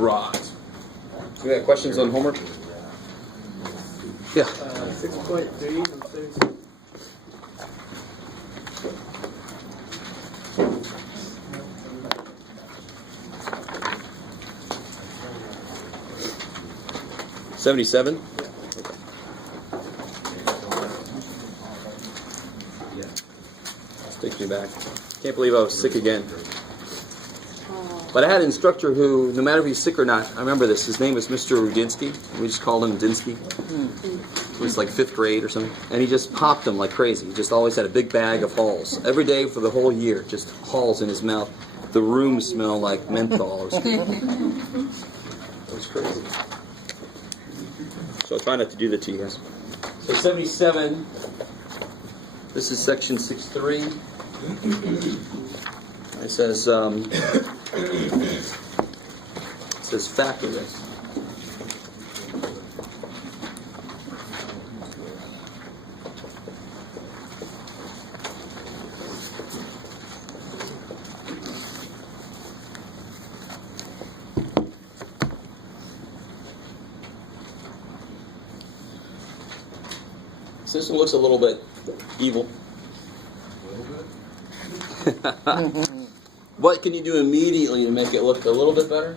Right. We got questions on homework? Yeah. 6.3 and 36. $77? Takes me back. Can't believe I was sick again. But I had an instructor who, no matter if he's sick or not, I remember this. His name was Mr. Rudinsky. We just called him Dinsky. It was like 5th grade or something. And he just popped them like crazy. He just always had a big bag of Halls. Every day for the whole year, just Halls in his mouth. The room smelled like menthol. It was crazy. So I'll try not to do that to you guys. So 77, this is section 6.3. It says, factor this. This one looks a little bit evil. What can you do immediately to make it look a little bit better?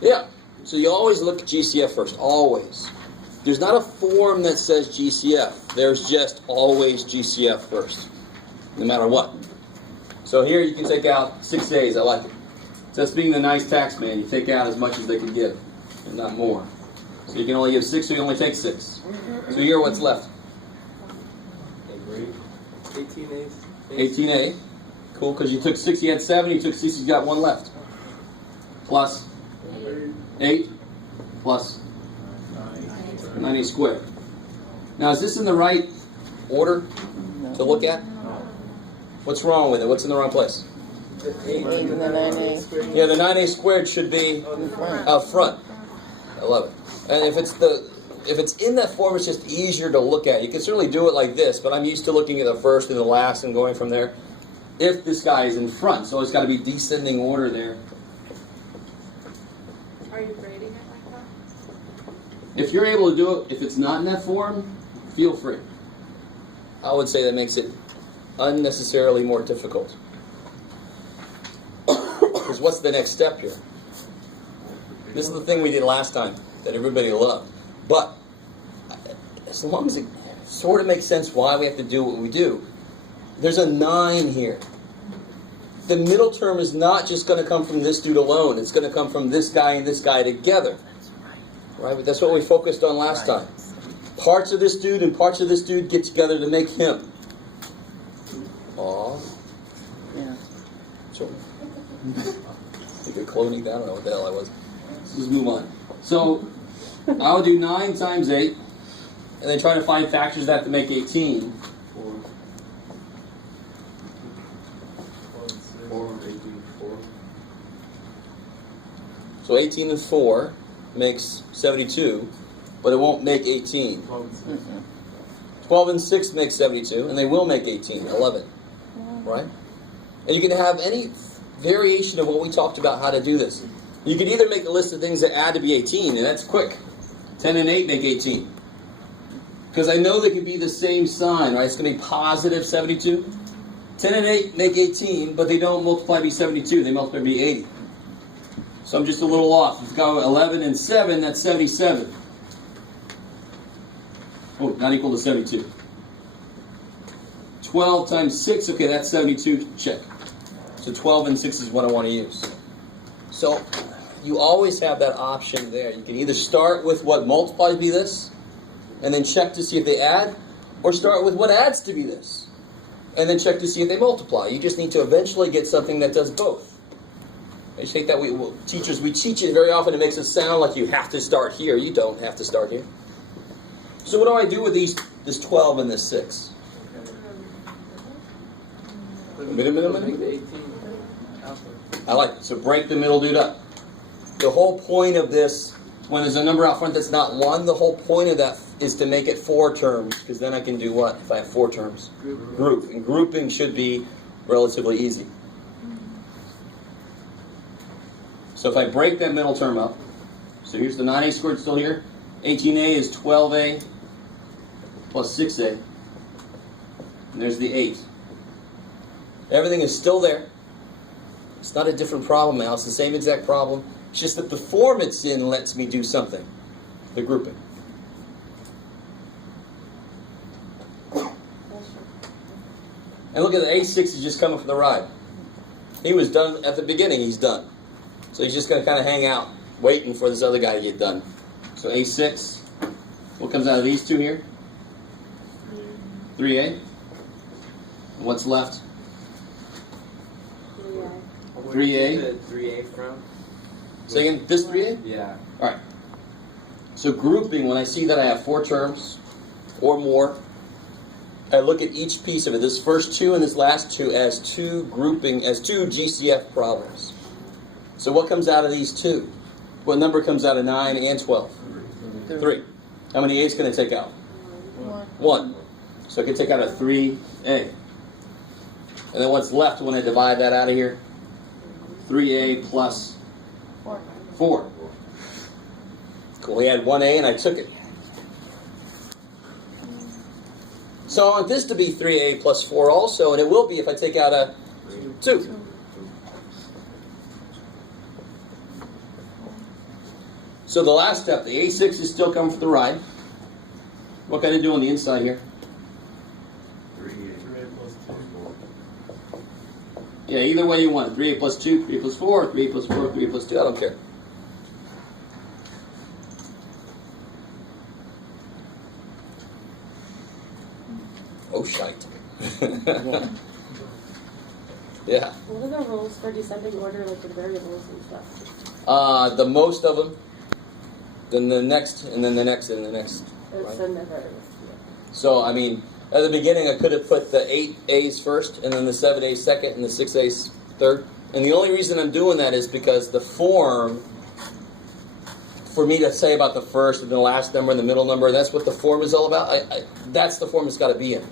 Yeah. So you always look at GCF first. Always. There's not a form that says GCF. There's just always GCF first. No matter what. So here you can take out 6 days. I like it. Just being the nice tax man, you take out as much as they can give. And not more. So you can only give 6, so you only take 6. So here what's left? 18A. 18A. Cool, because you took 6, you had 7, you took 6, you got 1 left. Plus 8 plus 9A squared. Now is this in the right order to look at? What's wrong with it? What's in the wrong place? The 8 and the 9A. Yeah, the 9A squared should be out front. I love it. And if it's in that form, it's just easier to look at. You can certainly do it like this, but I'm used to looking at the first and the last and going from there. If this guy is in front, so it's got to be descending order there. Are you grading it like that? If you're able to do it, if it's not in that form, feel free. I would say that makes it unnecessarily more difficult. Because what's the next step here? This is the thing we did last time that everybody loved. But as long as it sort of makes sense why we have to do what we do, there's a 9 here. The middle term is not just going to come from this dude alone. It's going to come from this guy and this guy together. Right? But that's what we focused on last time. Parts of this dude and parts of this dude get together to make him. Aw. Yeah. So, I think you're cloning that. I don't know what the hell I was. Let's just move on. So, I'll do 9 times 8. And then try to find factors of that to make 18. 4. So 18 and 4 makes 72, but it won't make 18. 12 and 6 makes 72, and they will make 18. 11. Right? And you can have any variation of what we talked about how to do this. You can either make a list of things that add to be 18, and that's quick. 10 and 8 make 18. Because I know they could be the same sign, right? It's going to be positive 72. 10 and 8 make 18, but they don't multiply to be 72. They multiply to be 80. So I'm just a little off. Let's go 11 and 7, that's 77. Oh, not equal to 72. 12 times 6, okay, that's 72. Check. So 12 and 6 is what I want to use. So you always have that option there. You can either start with what multiplies to be this, and then check to see if they add, or start with what adds to be this, and then check to see if they multiply. You just need to eventually get something that does both. I just think that we teach it very often. It makes it sound like you have to start here. You don't have to start here. So what do I do with this 12 and this 6? I like it. So break the middle dude up. The whole point of this, when there's a number out front that's not 1, the whole point of that is to make it 4 terms, because then I can do what if I have 4 terms? Group. And grouping should be relatively easy. So if I break that middle term up, so here's the 9a squared still here. 18a is 12a plus 6a. And there's the 8. Everything is still there. It's not a different problem now. It's the same exact problem. It's just that the form it's in lets me do something. The grouping. And look at the A6 is just coming for the ride. He was done at the beginning. He's done. So he's just going to kind of hang out, waiting for this other guy to get done. So A6, what comes out of these two here? 3A. And what's left? 3A. Where did the 3A from? Say again, this 3A? Yeah. All right. So grouping, when I see that I have 4 terms or more, I look at each piece of it, this first 2 and this last 2, as 2 GCF problems. So what comes out of these 2? What number comes out of 9 and 12? 3. How many A's can I take out? 1. So I can take out a 3A. And then what's left when I divide that out of here? 3A plus 4. Cool, he had 1A and I took it. So I want this to be 3A plus 4 also, and it will be if I take out a 2. So the last step, the A6 is still coming for the ride. What can I do on the inside here? 3A plus 2. Yeah, either way you want it. 3A plus 2, 3A plus 4, 3A plus 4, 3A plus 2. I don't care. Oh, shite. Yeah. What are the rules for descending order, like the variables and stuff? The most of them, then the next, and then the next, and the next. It's Right. in the variables. So, I mean, at the beginning I could have put the 8A's first, and then the 7A's second, and the 6A's third. And the only reason I'm doing that is because the form, for me to say about the first and the last number and the middle number, that's what the form is all about. That's the form it's got to be in.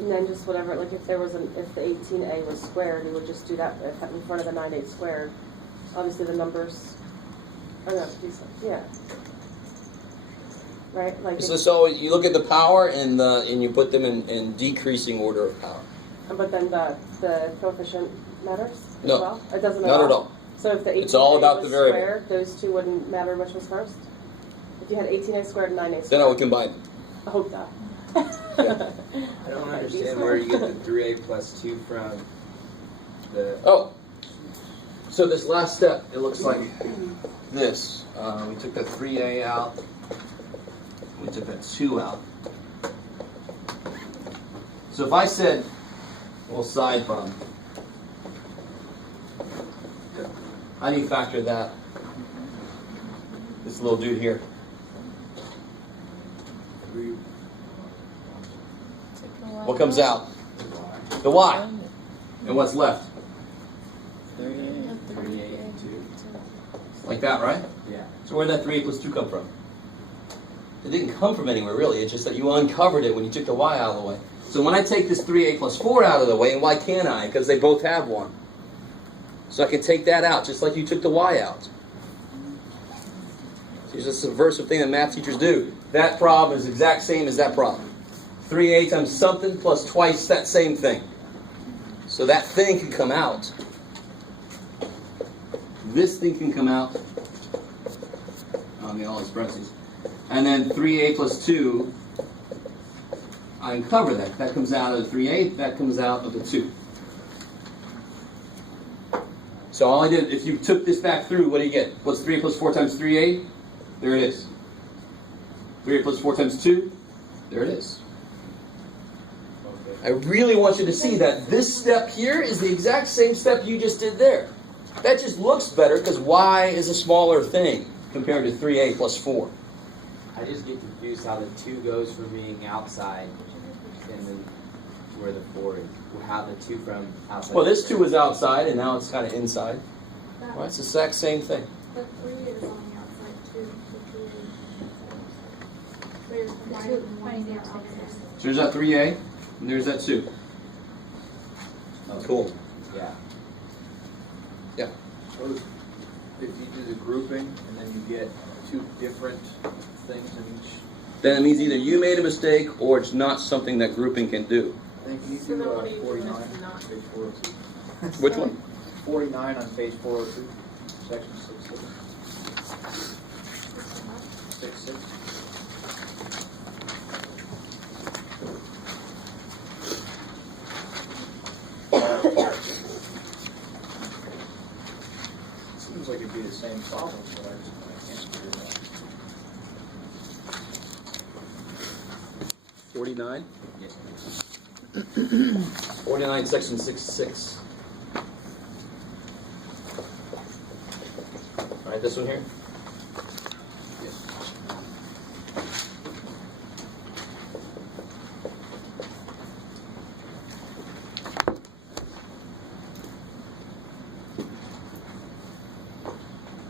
And then just whatever, like if there was if the 18A was squared, we would just do that in front of the 9A squared. Obviously the numbers are not decent. Yeah. Right? Like So you look at the power and you put them in decreasing order of power. but then the coefficient matters as No. well? It doesn't Not at all. So if the 18A It's all about was the variable. squared, those two wouldn't matter which was first? If you had 18A squared and 9A squared. Then I would combine them. I hope that. I don't understand where you get the 3A plus 2 from. Oh, so this last step, it looks like this. We took that 3A out. We took that 2 out. So if I said, a little side problem, how do you factor that? This little dude here. What comes out? The Y. And what's left? 3A, 2. Like that, right? Yeah. So where'd that 3A plus 2 come from? It didn't come from anywhere, really. It's just that you uncovered it when you took the Y out of the way. So when I take this 3A plus 4 out of the way, and why can't I? Because they both have 1. So I can take that out, just like you took the Y out. It's just a subversive thing that math teachers do. That problem is the exact same as that problem. 3A times something plus twice that same thing. So that thing can come out. This thing can come out on the all expressives. And then 3A plus 2, I uncover that. That comes out of the 3A, that comes out of the 2. So all I did, if you took this back through, what do you get? What's 3A plus 4 times 3A? There it is. 3A plus 4 times 2? There it is. I really want you to see that this step here is the exact same step you just did there. That just looks better because Y is a smaller thing compared to 3A plus 4. I just get confused how the 2 goes from being outside and then where the 4 is. How the 2 from outside. Well, this 2 is outside and now it's kind of inside. Well, it's the exact same thing. The 3 is on the outside too. The 3 is. Why is one the outside? So there's that 3A and there's that 2. Oh, Cool. Yeah. Yeah. What was do the grouping, and then you get two different things in each. Then it means either you made a mistake or it's not something that grouping can do. I think you So then do what do you do 49 if it's on not? page 402. Which one? 49 on page 402, section 66. Seems like it'd be the same problem, but I can't figure it out. 49? 49, section 66. All right, this one here?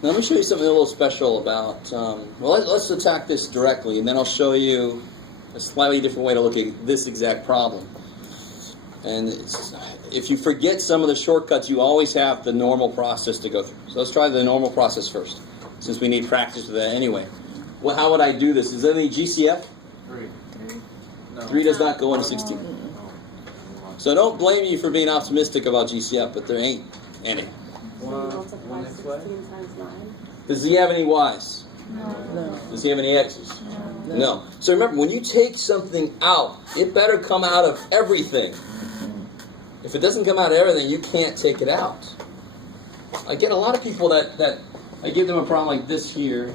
Now, let me show you something a little special about, let's attack this directly, and then I'll show you a slightly different way to look at this exact problem. And if you forget some of the shortcuts, you always have the normal process to go through. So let's try the normal process first, since we need practice with that anyway. Well, how would I do this? Is there any GCF? 3. No. 3 does not go into 16. So don't blame you for being optimistic about GCF, but there ain't any. So you multiply 16 times 9. Does he have any Y's? No. Does he have any X's? No. So remember, when you take something out, it better come out of everything. If it doesn't come out of everything, you can't take it out. I get a lot of people that I give them a problem like this here,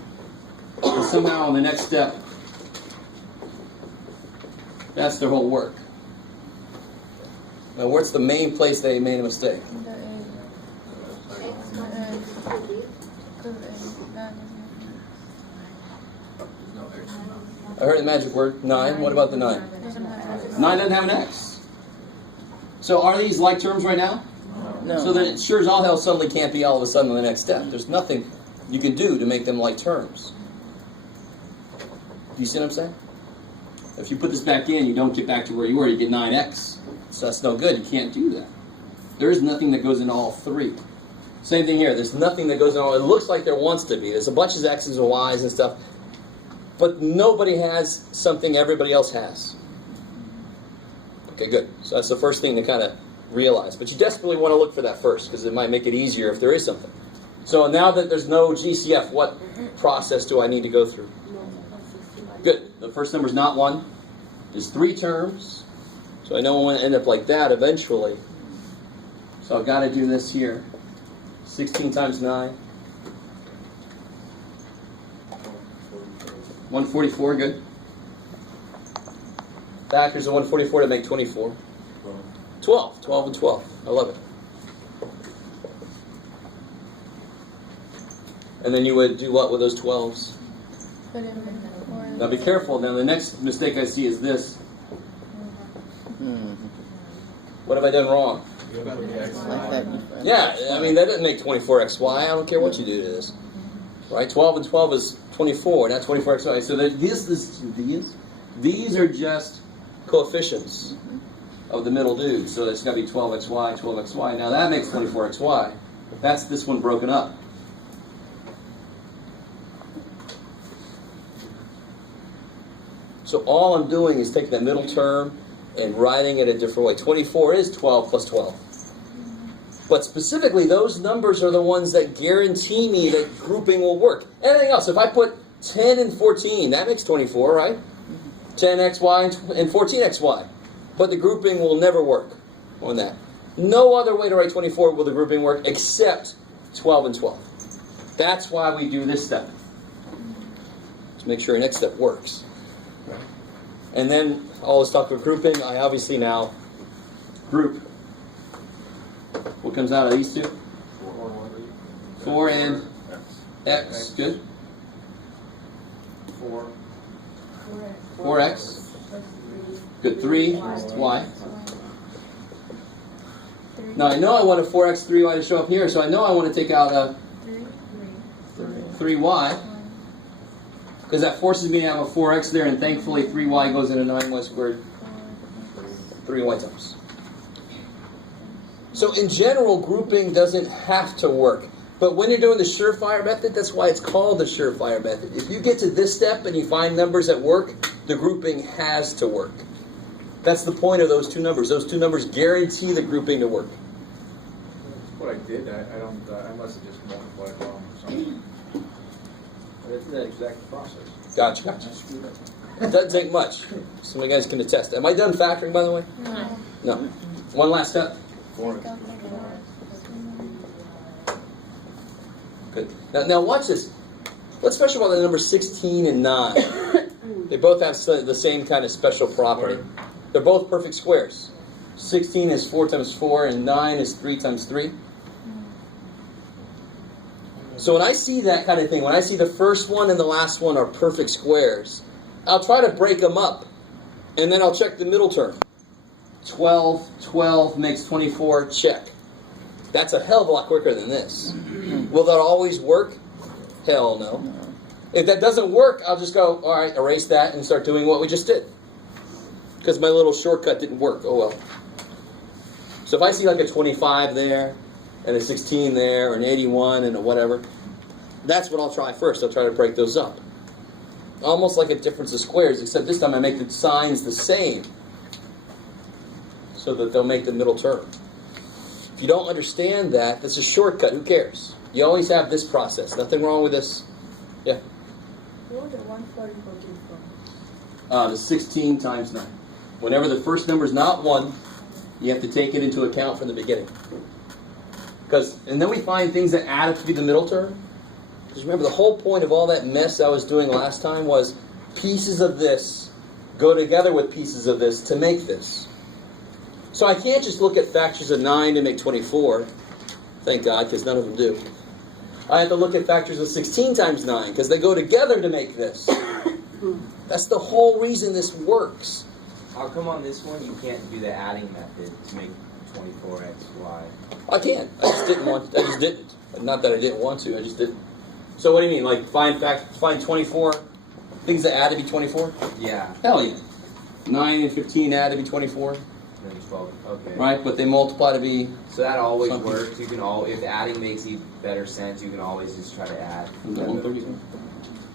and somehow on the next step, that's their whole work. Now, where's the main place they made a mistake? I heard the magic word, 9. What about the 9? 9 doesn't have an X. So are these like terms right now? No. So then it sure as all hell suddenly can't be all of a sudden on the next step. There's nothing you can do to make them like terms. Do you see what I'm saying? If you put this back in, you don't get back to where you were, you get 9x. So that's no good. You can't do that. There is nothing that goes into all 3. Same thing here. There's nothing that goes in all. It looks like there wants to be. There's a bunch of x's and y's and stuff. But nobody has something everybody else has. Okay, good. So that's the first thing to kind of realize. But you desperately want to look for that first, because it might make it easier if there is something. So now that there's no GCF, what process do I need to go through? Good. The first number is not 1. There's 3 terms. So I know I want to end up like that eventually. So I've got to do this here. 16 times 9. 144, good. Factors of 144 to make 24. 12. 12 and 12. I love it. And then you would do what with those 12s? Now be careful. Now the next mistake I see is this. What have I done wrong? Yeah, I mean, that doesn't make 24xy. I don't care what you do to this. Right? 12 and 12 is 24, not 24xy. So these are just coefficients of the middle dude. So it's got to be 12xy, 12xy. Now that makes 24xy. That's this one broken up. So all I'm doing is taking that middle term and writing it a different way. 24 is 12 plus 12. But specifically, those numbers are the ones that guarantee me that grouping will work. Anything else, if I put 10 and 14, that makes 24, right? 10xy and 14xy. But the grouping will never work on that. No other way to write 24 will the grouping work except 12 and 12. That's why we do this step. To make sure our next step works. And then, all this talk about grouping, I obviously now group. What comes out of these two? 4 and x. Good. 4x. Good. 3 y. Now I know I want a 4x, 3y to show up here, so I know I want to take out a 3y. Because that forces me to have a 4x there, and thankfully 3y goes into 9y squared 3y times. So in general, grouping doesn't have to work. But when you're doing the surefire method, that's why it's called the surefire method. If you get to this step and you find numbers that work, the grouping has to work. That's the point of those two numbers. Those two numbers guarantee the grouping to work. What I did, I must have just multiplied wrong or something. But it's that exact process. Gotcha. I screwed up. It doesn't take much. Some of you guys can attest. Am I done factoring, by the way? No. One last step. Good. Now watch this. What's special about the number 16 and 9? They both have the same kind of special property. They're both perfect squares. 16 is 4 times 4, and 9 is 3 times 3. So when I see that kind of thing, when I see the first one and the last one are perfect squares, I'll try to break them up, and then I'll check the middle term. 12 makes 24, check. That's a hell of a lot quicker than this. Will that always work? Hell no. If that doesn't work, I'll just go, all right, erase that and start doing what we just did. Because my little shortcut didn't work. Oh well. So if I see like a 25 there, and a 16 there, or an 81 and a whatever, that's what I'll try first. I'll try to break those up. Almost like a difference of squares, except this time I make the signs the same, so that they'll make the middle term. If you don't understand that, that's a shortcut. Who cares? You always have this process. Nothing wrong with this. Yeah? What the 144 came from? The 16 times 9. Whenever the first number is not 1, you have to take it into account from the beginning. And then we find things that add up to be the middle term. Because remember, the whole point of all that mess I was doing last time was pieces of this go together with pieces of this to make this. So I can't just look at factors of 9 to make 24. Thank God, because none of them do. I have to look at factors of 16 times 9, because they go together to make this. That's the whole reason this works. How come on this one you can't do the adding method to make 24xy? I can. I just didn't want. I just didn't. Not that I didn't want to. I just didn't. So what do you mean? Like find 24 things that add to be 24? Yeah. Hell yeah. 9 and 15 add to be 24. Then 12. Okay. Right, but they multiply to be. So that always Something. works. You can if adding makes you better sense, you can always just try to add. 131.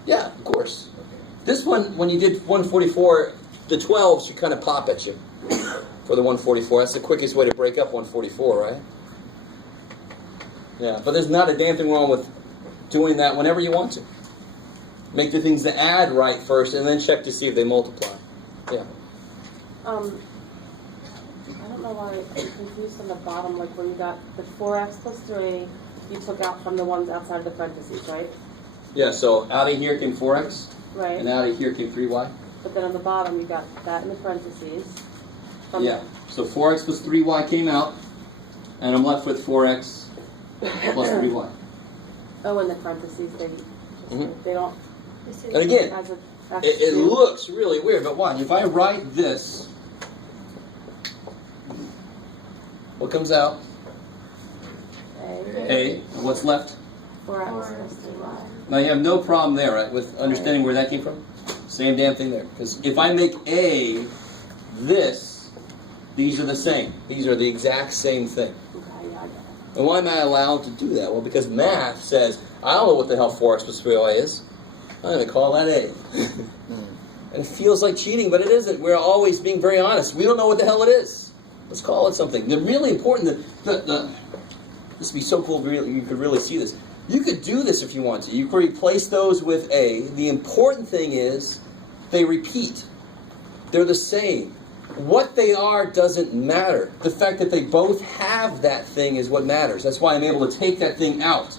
Yeah, of course. Okay. This one, when you did 144, the 12s should kind of pop at you for the 144. That's the quickest way to break up 144, right? Yeah, but there's not a damn thing wrong with doing that whenever you want to. Make the things to add right first, and then check to see if they multiply. Yeah. I don't know why I'm confused on the bottom, like where you got the 4x plus 3, you took out from the ones outside of the parentheses, right? Yeah, so out of here came 4x, Right. and out of here came 3y. But then on the bottom, you got that in the parentheses. From Yeah, so 4x plus 3y came out, and I'm left with 4x plus 3y. Oh, in the parentheses, they don't. And again, As a it looks really weird, but watch. If I write this, what comes out? A. And what's left? 4x plus 3y. Now you have no problem there, right, with understanding where that came from? Same damn thing there. Because if I make A this, these are the same. These are the exact same thing. Okay, yeah, I get it. And why am I allowed to do that? Well, because math says, I don't know what the hell 4x plus 3y is. I'm going to call that A. And it feels like cheating, but it isn't. We're always being very honest. We don't know what the hell it is. Let's call it something. The really important, this would be so cool if you could really see this. You could do this if you want to. You could replace those with A. The important thing is they repeat. They're the same. What they are doesn't matter. The fact that they both have that thing is what matters. That's why I'm able to take that thing out.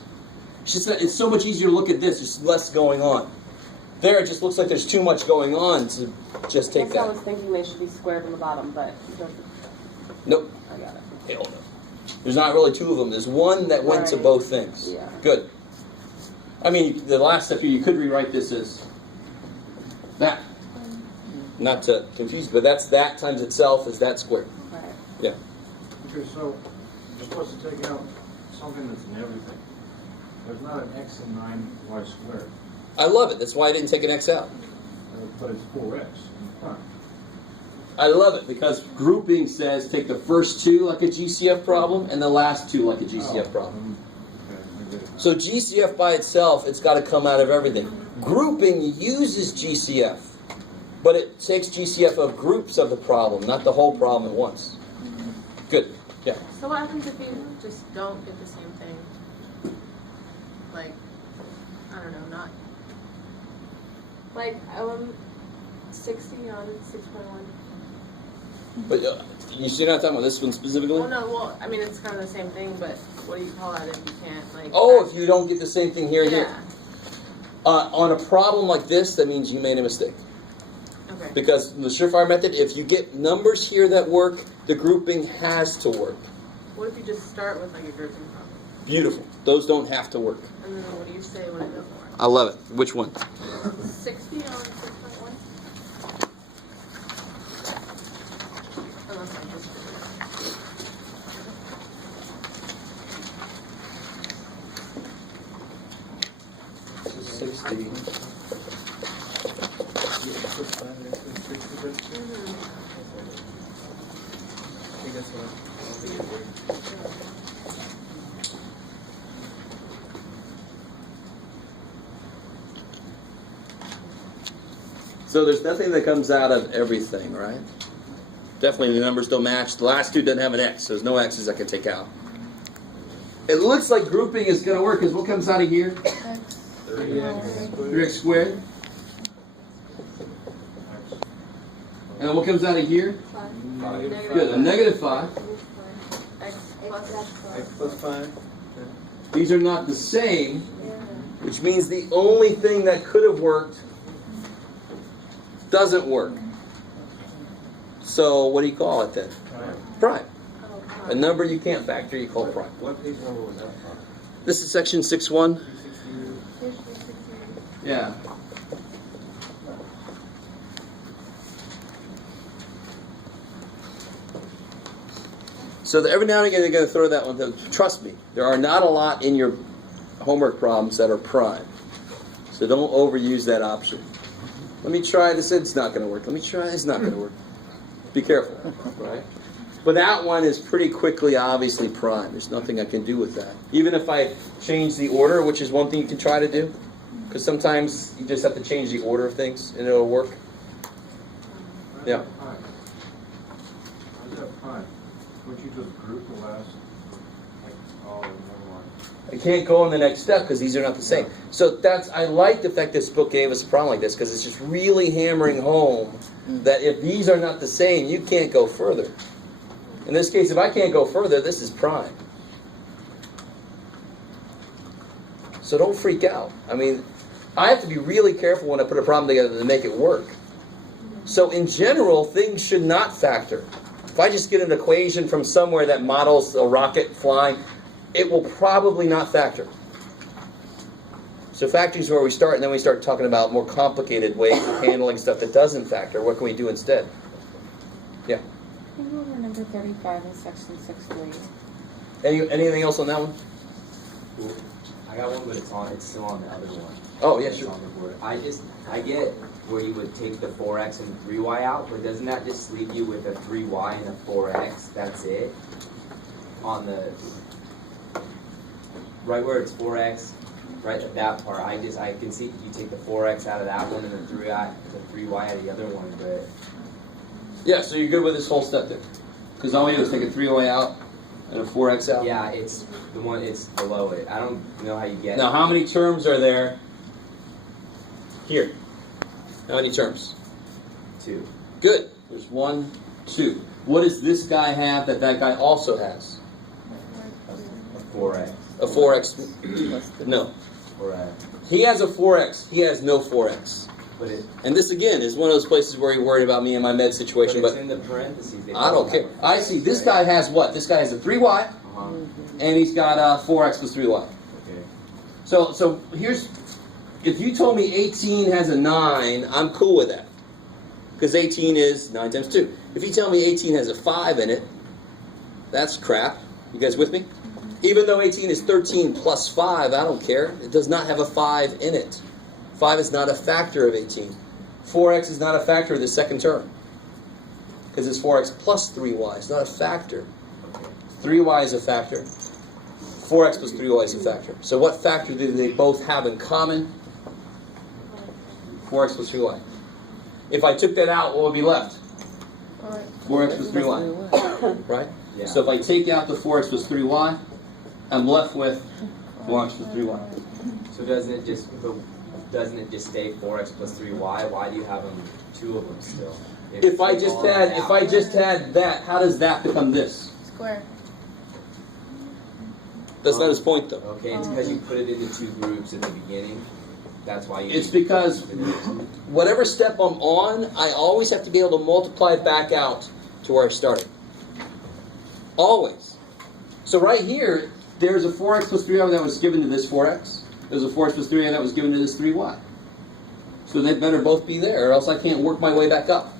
It's so much easier to look at this. There's less going on. There, it just looks like there's too much going on to just take That's why I that. was thinking they should be squared on the bottom, but Nope. I got it. Hell no. There's not really two of them. There's one that went to Right. both things. Yeah. Good. I mean, the last step here, you could rewrite this as that. Not to confuse, but that's that times itself is that squared. Right. Yeah. Okay, so you're supposed to take out something that's in everything. There's not an x and 9y squared, I love it. That's why I didn't take an X out. but it's 4x in front. I love it because grouping says take the first two like a GCF problem and the last two like a GCF problem. Okay, I rid of that. So GCF by itself, it's got to come out of everything. Grouping uses GCF, but it takes GCF of groups of the problem, not the whole problem at once. Good. Yeah. So what happens if you just don't get the same thing? Like, I don't know, not. Like, 60 on 6.1. But you see what I'm talking about this one specifically? Well, no, well, I mean, it's kind of the same thing, but what do you call that if you can't, like. Oh, if you don't get the same thing here and here. Yeah. On a problem like this, that means you made a mistake. Okay. Because the surefire method, if you get numbers here that work, the grouping has to work. What if you just start with, like, a grouping problem? Beautiful. Those don't have to work. And then what do you say when it doesn't work? I love it. Which one? 60 on 6.1? Unless I just. 60. So there's nothing that comes out of everything, right? Definitely the numbers don't match. The last two doesn't have an X, so there's no X's I can take out. It looks like grouping is going to work, because what comes out of here? 3x squared. And then what comes out of here? Good, a negative 5. X plus. X plus 5. These are not the same, which means the only thing that could have worked doesn't work. So what do you call it then? Prime. A number you can't factor, you call prime. What page number was that from? This is section 6.1. Yeah. So every now and again they're going to throw that one. Trust me, there are not a lot in your homework problems that are prime. So don't overuse that option. Let me try this. It's not going to work. Let me try. It's not going to work. Be careful, right? But that one is pretty quickly, obviously, prime. There's nothing I can do with that. Even if I change the order, which is one thing you can try to do, because sometimes you just have to change the order of things and it'll work. Yeah. How's that prime? Would you just group the last, like, oh, never mind. I can't go on the next step because these are not the same. So I like the fact this book gave us a problem like this, because it's just really hammering home that if these are not the same, you can't go further. In this case, if I can't go further, this is prime. So don't freak out. I mean, I have to be really careful when I put a problem together to make it work. So in general, things should not factor. If I just get an equation from somewhere that models a rocket flying, it will probably not factor. So factoring is where we start, and then we start talking about more complicated ways of handling stuff that doesn't factor. What can we do instead? Yeah. Can you go over number 35 in section 6.3? Anything else on that one? I got one, but it's still on the other one. Oh, yeah, It's sure. on the board. I get where you would take the 4x and 3y out, but doesn't that just leave you with a 3y and a 4x? That's it? On the, right where it's 4x, right at that part, I can see you take the 4x out of that one and the 3y out of the other one, but Yeah, so you're good with this whole step there. Because all we do is take a 3y out and a 4x out. yeah, it's the one, it's below it. I don't know how you get Now, it. how many terms are there here? How many terms? 2. Good. There's 1, 2. What does this guy have that guy also has? A 4x. A 4x? No. 4x. He has a 4x. He has no 4x. But And this, again, is one of those places where you're worried about me and my med situation, it's but in the parentheses. They I don't both care. have a I see. This 4x, guy has what? This guy has a 3y, Uh-huh. and he's got a 4x plus 3y. Okay. So here's, if you told me 18 has a 9, I'm cool with that. Because 18 is 9 times 2. If you tell me 18 has a 5 in it, that's crap. You guys with me? Even though 18 is 13 plus 5, I don't care. It does not have a 5 in it. 5 is not a factor of 18. 4x is not a factor of the second term. Because it's 4x plus 3y. It's not a factor. 3y is a factor. 4x plus 3y is a factor. So what factor do they both have in common? 4x plus 3y. If I took that out, what would be left? 4x plus 3y. Right? Yeah. So if I take out the 4x plus 3y, I'm left with 4x plus 3y. So doesn't it just stay 4x plus 3y? Why do you have them, two of them still? If I just had that, how does that become this? Square. That's not his point, though. Okay, it's because you put it into two groups at the beginning. That's why you. It's because whatever step I'm on, I always have to be able to multiply it back out to where I started. Always. So right here, there's a 4x plus 3y that was given to this 4x. There's a 4x plus 3y that was given to this 3y. So they better both be there, or else I can't work my way back up.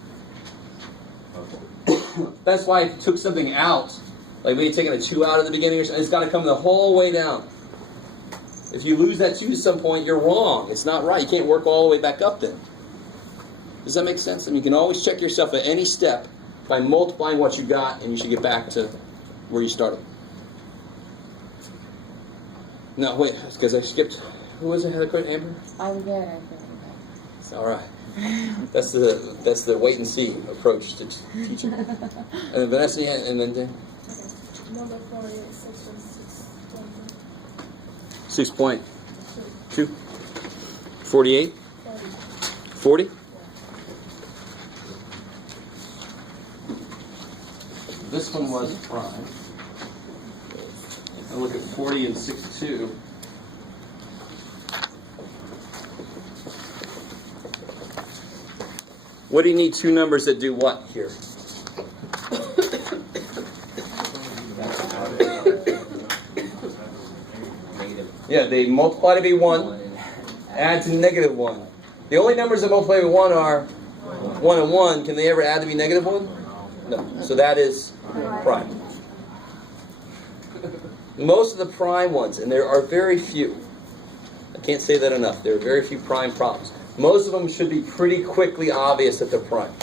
That's why I took something out. Like maybe taking a 2 out at the beginning or something. It's got to come the whole way down. If you lose that 2 at some point, you're wrong. It's not right. You can't work all the way back up then. Does that make sense? I mean, you can always check yourself at any step by multiplying what you got, and you should get back to where you started. No, wait, because I skipped. Who was it? Had a question, Amber? I'm good, I think. It's all right. That's the wait and see approach to teaching. And then Vanessa, yeah, and then Dan. Number 48, 6.6. 6.2. 48. 40. This one was prime. I look at 40 and 6.2. What do you need two numbers that do what here? Yeah, they multiply to be 1, add to negative 1. The only numbers that multiply to 1 are 1 and 1. Can they ever add to be negative 1? No. So that is prime. Most of the prime ones, and there are very few, I can't say that enough, there are very few prime problems. Most of them should be pretty quickly obvious that they're prime.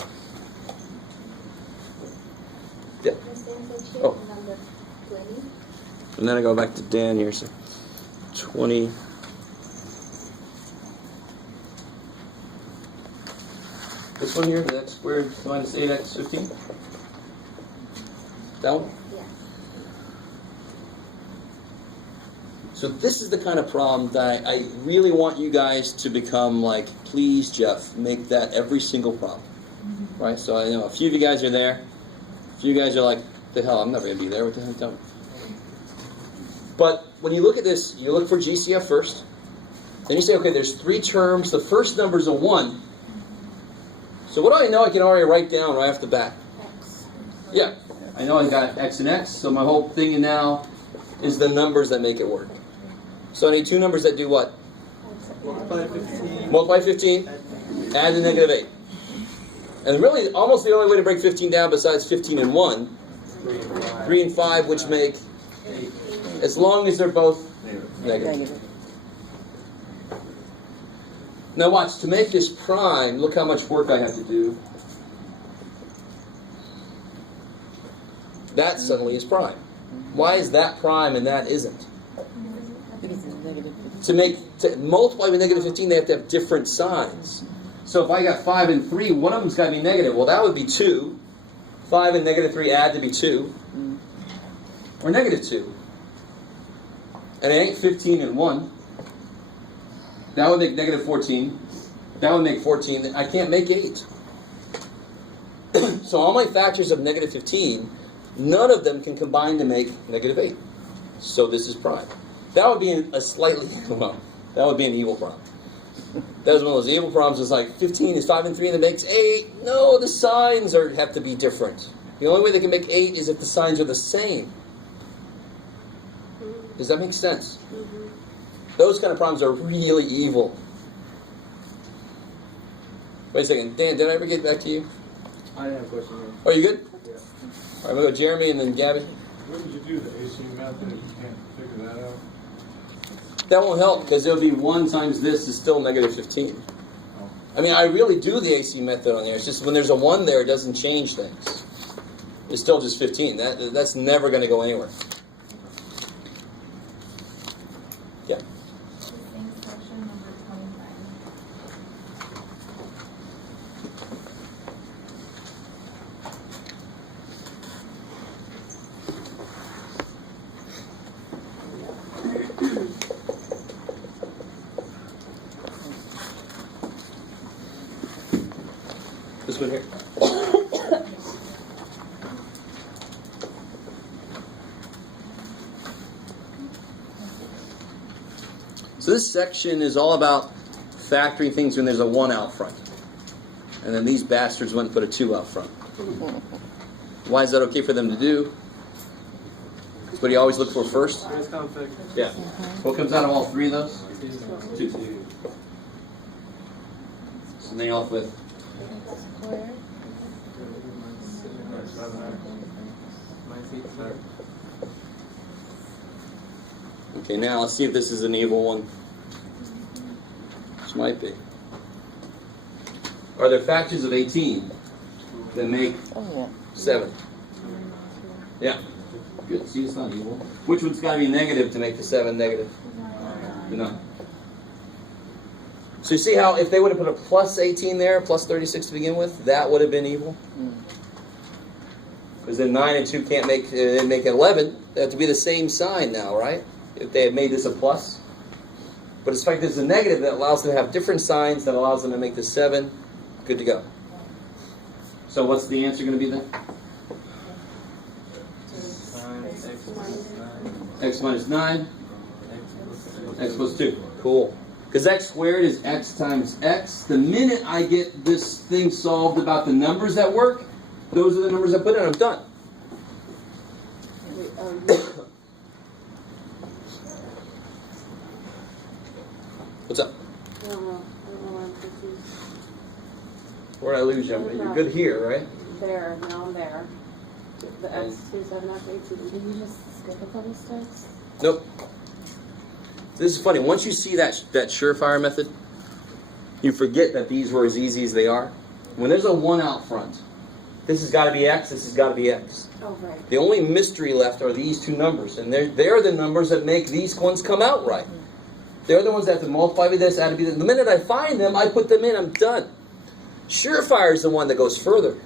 Yeah. Oh. Number 20. And then I go back to Dan here. So 20. This one here, the x squared minus 8x 15? That one? Yeah. So this is the kind of problem that I really want you guys to become like, please, Jeff, make that every single problem. Right? So I know a few of you guys are there. A few of you guys are like, the hell, I'm never going to be there. What the hell don't? But when you look at this, you look for GCF first. Then you say, okay, there's 3 terms. The first number is a 1. So what do I know I can already write down right off the bat? X. Yeah. I know I got x and x. So my whole thing now is the numbers that make it work. So I need 2 numbers that do what? Multiply 15. Multiply 15, add the negative 8. And really, almost the only way to break 15 down besides 15 and 1, 3 and 5, which make, as long as they're both negative. Now watch, to make this prime, look how much work I have to do. That suddenly is prime. Why is that prime and that isn't? To multiply with negative 15, they have to have different signs. So if I got 5 and 3, one of them's got to be negative. Well, that would be 2. 5 and negative 3 add to be 2. Or negative 2. And it ain't 15 and 1. That would make negative 14. That would make 14. I can't make 8. So all my factors of negative 15, none of them can combine to make negative 8. So this is prime. That would be a slightly, well, that would be an evil problem. That was one of those evil problems. It's like 15 is 5 and 3 and it makes 8. No, the signs have to be different. The only way they can make 8 is if the signs are the same. Does that make sense? Mm-hmm. Those kind of problems are really evil. Wait a second. Dan, did I ever get back to you? I have a question here. Oh, you good? Yeah. All right, we'll go Jeremy and then Gabby. Wouldn't you do the AC method if you can't figure that out? That won't help because it'll be 1 times this is still negative 15. I mean, I really do the AC method on there. It's just when there's a 1 there, it doesn't change things. It's still just 15. That's never going to go anywhere. Yeah. The same section, number 25. This one here. So this section is all about factoring things when there's a 1 out front. And then these bastards went and put a 2 out front. Why is that okay for them to do? It's what you always look for first? Yeah. What comes out of all 3 of those? 2. So then you're off with Square. Okay, now let's see if this is an evil one. This might be. Are there factors of 18 that make Oh, yeah. 7? Yeah. Good. See, it's not evil. Which one's got to be negative to make the 7 negative? The 9. So you see how if they would have put a plus 18 there, plus 36 to begin with, that would have been evil? Because then 9 and 2 can't make it 11. They have to be the same sign now, right? If they had made this a plus. But it's fact there's a negative that allows them to have different signs that allows them to make the 7. Good to go. So what's the answer going to be then? X minus 9. X plus 2. Cool. Because x squared is x times x. The minute I get this thing solved about the numbers that work, those are the numbers I put in. I'm done. What's up? I don't know why I'm confused. Where'd I lose you? You're good here, right? There, now I'm there. The X, 2, 7, X, 18. Did you just skip a couple steps? Nope. This is funny. Once you see that surefire method, you forget that these were as easy as they are. When there's a 1 out front, this has got to be x, this has got to be x. Oh, right. The only mystery left are these 2 numbers, and they're the numbers that make these ones come out right. They're the ones that have to multiply with this, add to be this. The minute I find them, I put them in, I'm done. Surefire is the one that goes further.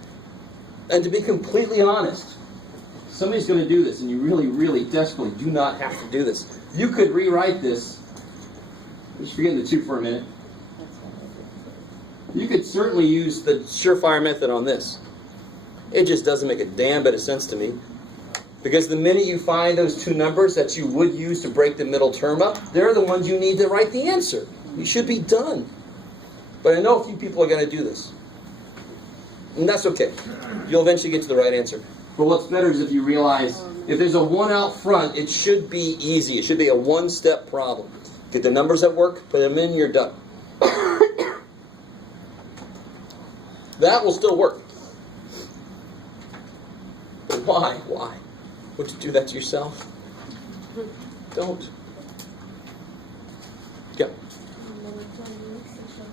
And to be completely honest, somebody's going to do this, and you really, really desperately do not have to do this. You could rewrite this. Just forget the 2 for a minute. You could certainly use the surefire method on this. It just doesn't make a damn bit of sense to me. Because the minute you find those 2 numbers that you would use to break the middle term up, they're the ones you need to write the answer. You should be done. But I know a few people are going to do this. And that's okay. You'll eventually get to the right answer. But what's better is if you realize, if there's a 1 out front, it should be easy. It should be a 1-step problem. Get the numbers that work, put them in, you're done. That will still work. But why? Why? Would you do that to yourself? Don't. Go. Number 28, section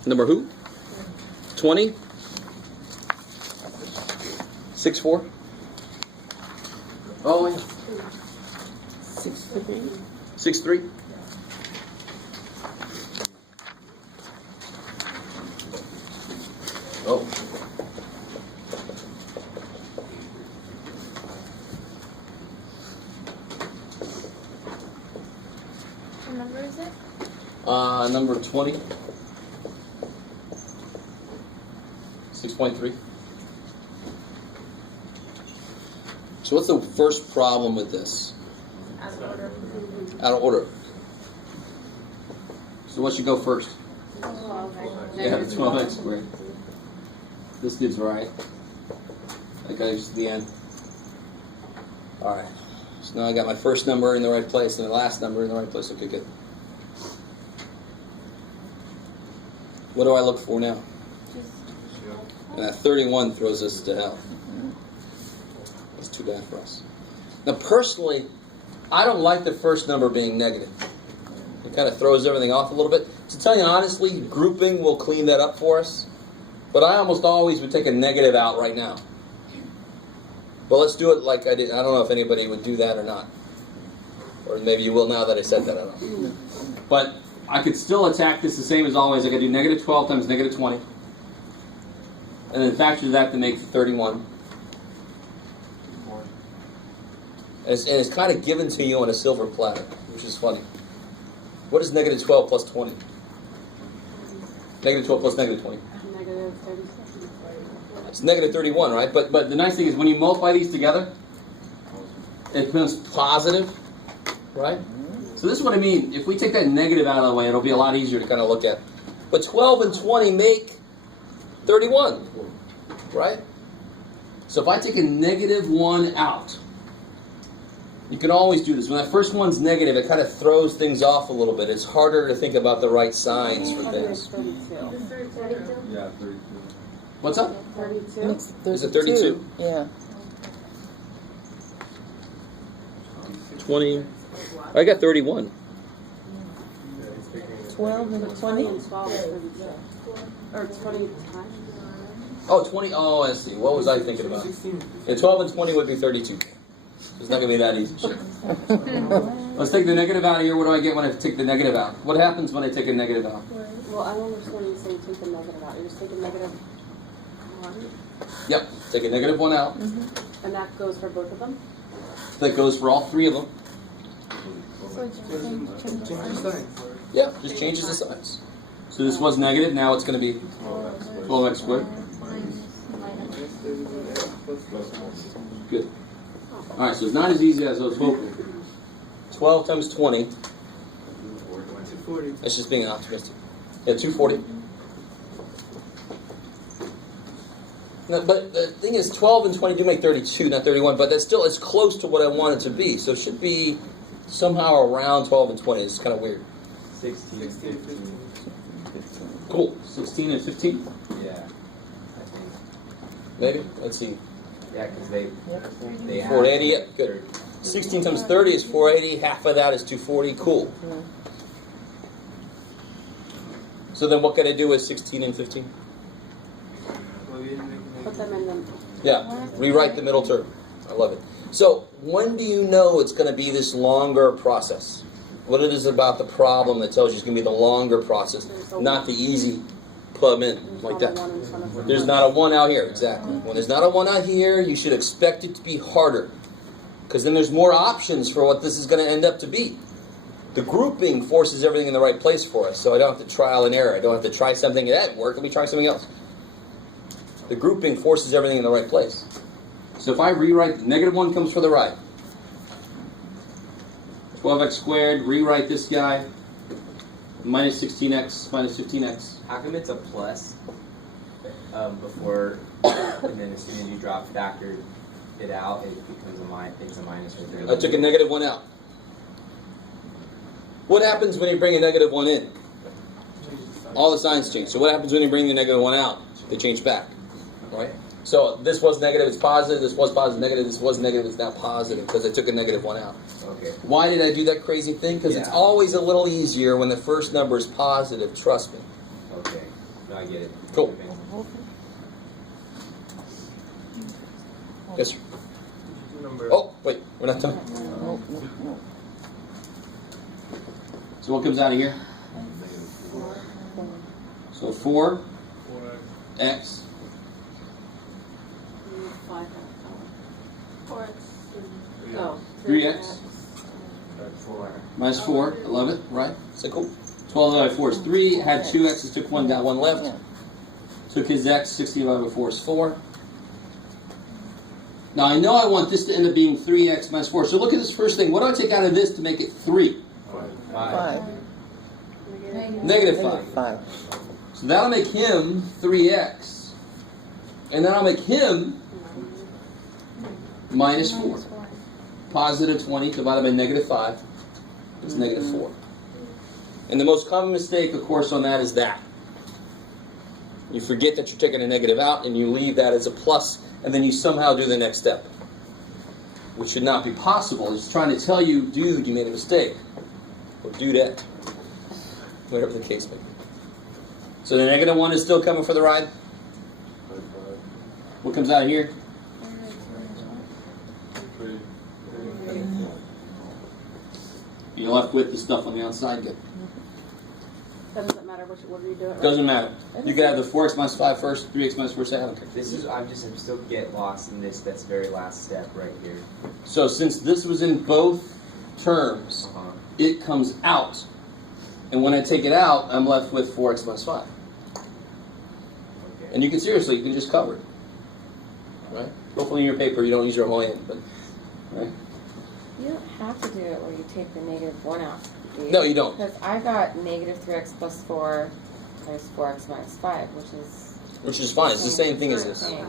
6.2. Number who? 20? 6-4? Oh, yeah. 6-3. 6-3? Oh. What number is it? Number 20. 6.3. So what's the first problem with this? Out of order. Out of order. So what should go first? Oh, okay. Yeah, 12x squared. This dude's right. That guy's the end. Alright. So now I got my first number in the right place and the last number in the right place. Okay, good. What do I look for now? And that 31 throws us to hell. That's too bad for us. Now, personally, I don't like the first number being negative. It kind of throws everything off a little bit. To tell you honestly, grouping will clean that up for us. But I almost always would take a negative out right now. But let's do it like I did. I don't know if anybody would do that or not. Or maybe you will now that I said that, I don't know. But I could still attack this the same as always. I could do negative 12 times negative 20. And then factor that to make 31. And it's kind of given to you on a silver platter, which is funny. What is negative 12 plus 20? Negative 12 plus negative 20. Negative 37. It's negative 31, right? But the nice thing is when you multiply these together, it becomes positive, right? So this is what I mean. If we take that negative out of the way, it'll be a lot easier to kind of look at. But 12 and 20 make 31, right? So if I take a negative 1 out, you can always do this. When that first one's negative, it kind of throws things off a little bit. It's harder to think about the right signs for things. 32. Yeah, 32. What's up? 32. Is it 32? Yeah. 20. I got 31. 12 and 20 20? and 12 is 32. Or 20 times. Oh, 20. Oh, I see. What was I thinking about? Yeah, 12 and 20 would be 32. It's not going to be that easy. Sure. Let's take the negative out of here. What do I get when I take the negative out? What happens when I take a negative out? Well, I don't understand you say take the negative out. You're just taking negative 1. Yep. Take a negative 1 out. And that goes for both of them? That goes for all 3 of them. So just change the sign. Yeah, just changes the signs. So this was negative. Now it's going to be 12x squared. Good. All right, so it's not as easy as I was hoping. 12 times 20. 240. That's just being optimistic. Yeah, 240. No, but the thing is, 12 and 20 do make 32, not 31, but that's still, it's close to what I want it to be. So it should be somehow around 12 and 20. It's kind of weird. 16, 15. Cool. 16 and 15? Yeah, I think. Maybe? Let's see. Yeah, because they have 480, yeah, good. 16 times 30 is 480. Half of that is 240. Cool. So then what can I do with 16 and 15? Put them in them. Yeah, rewrite the middle term. I love it. So when do you know it's going to be this longer process? What it is about the problem that tells you it's going to be the longer process, not the easy plug in like that. There's not a 1 out here, exactly. When there's not a 1 out here, you should expect it to be harder. Because then there's more options for what this is going to end up to be. The grouping forces everything in the right place for us, so I don't have to trial and error. I don't have to try something that didn't work, let me try something else. The grouping forces everything in the right place. So if I rewrite, negative 1 comes for the right. 12x squared, rewrite this guy. Minus 16x, minus 15x. How come it's a plus before, and then as soon as you drop factor it out, it becomes a minus? It's a minus right there. I took a negative 1 out. What happens when you bring a negative 1 in? All the signs change. So what happens when you bring the negative 1 out? They change back, right? So this was negative, it's positive. This was positive, negative. This was negative, it's now positive because I took a negative 1 out. Okay. Why did I do that crazy thing? Because it's always a little easier when the first number is positive. Trust me. Okay. No, I get it. Cool. Yes, sir. Oh, wait, we're not done. So what comes out of here? So 4x 5. 4x. Oh. 3x minus 4. I love it, right? So cool. 12 divided by 4 is 3. Had 2 x's, took 1, got 1 left. Took his x, 16 divided by 4 is 4. Now I know I want this to end up being 3x minus 4. So look at this first thing. What do I take out of this to make it 3? 5. Negative 5. So that'll make him 3x. And then I'll make him minus 4. Positive 20 divided by negative 5 is negative 4. And the most common mistake, of course, on that is that. You forget that you're taking a negative out and you leave that as a plus, and then you somehow do the next step. Which should not be possible. It's trying to tell you, dude, you made a mistake. Or do that. Whatever the case may be. So the negative 1 is still coming for the ride? What comes out of here? You're left with the stuff on the outside. Good. That doesn't matter which order you do it, right? Doesn't matter. You could have the 4x minus 5 first, 3x minus 4 second. Okay. This is, I'm still get lost in this, that's very last step right here. So since this was in both terms, it comes out. And when I take it out, I'm left with 4x minus 5. Okay. And you can just cover it. Right? Hopefully in your paper you don't use your whole hand, but right? You don't have to do it where you take the negative 1 out. Do you? No, you don't. Because I got negative 3x plus 4 times 4x minus 5, Which is fine. It's the same thing as this. Okay.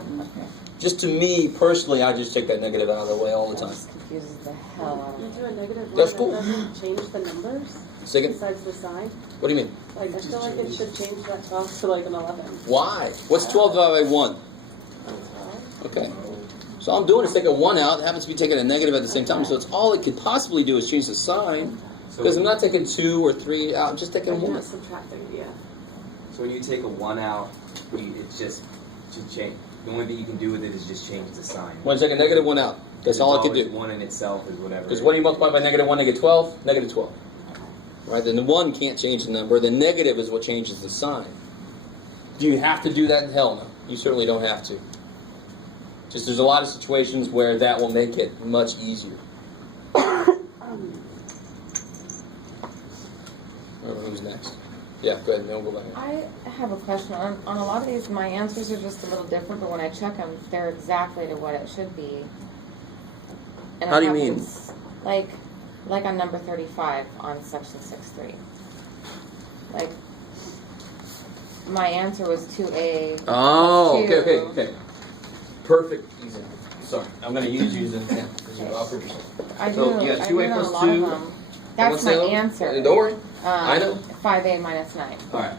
Just to me personally, I just take that negative out of the way all the That time. just confuses the hell out You of me. do a negative one, That's that cool. doesn't change the numbers Second, besides the sign. what do you mean? Like, I feel like it should change that 12 to like an 11. Why? What's 12 divided by 1? Okay. So all I'm doing is taking a 1 out. It happens to be taking a negative at the same time. So it's all it could possibly do is change the sign. So Because I'm not taking 2 or 3 out. I'm just taking I'm 1. just subtracting, yeah. So when you take a 1 out, it's just to change. The only thing you can do with it is just change the sign. When I take a negative 1 out, that's all I can do. 1 in itself is whatever. Because what do you multiply by negative 1, negative 12? Negative 12. Right? Then the 1 can't change the number. The negative is what changes the sign. Do you have to do that? Hell no. You certainly don't have to. Just there's a lot of situations where that will make it much easier. Who's next? Yeah, go ahead. Then we'll go back. I have a question. On a lot of these, my answers are just a little different, but when I check them, they're exactly to what it should be. And How I do you have mean? this- Like on number 35 on section 6.3. Like, my answer was 2A. Oh, Two. okay. Perfect example. Sorry, I'm going to use you as an example because you offered yourself. I do. So, you got I 2A do know plus a lot 2. of them. That's What's my the other one? answer. Don't worry. I know. 5A minus 9. All right.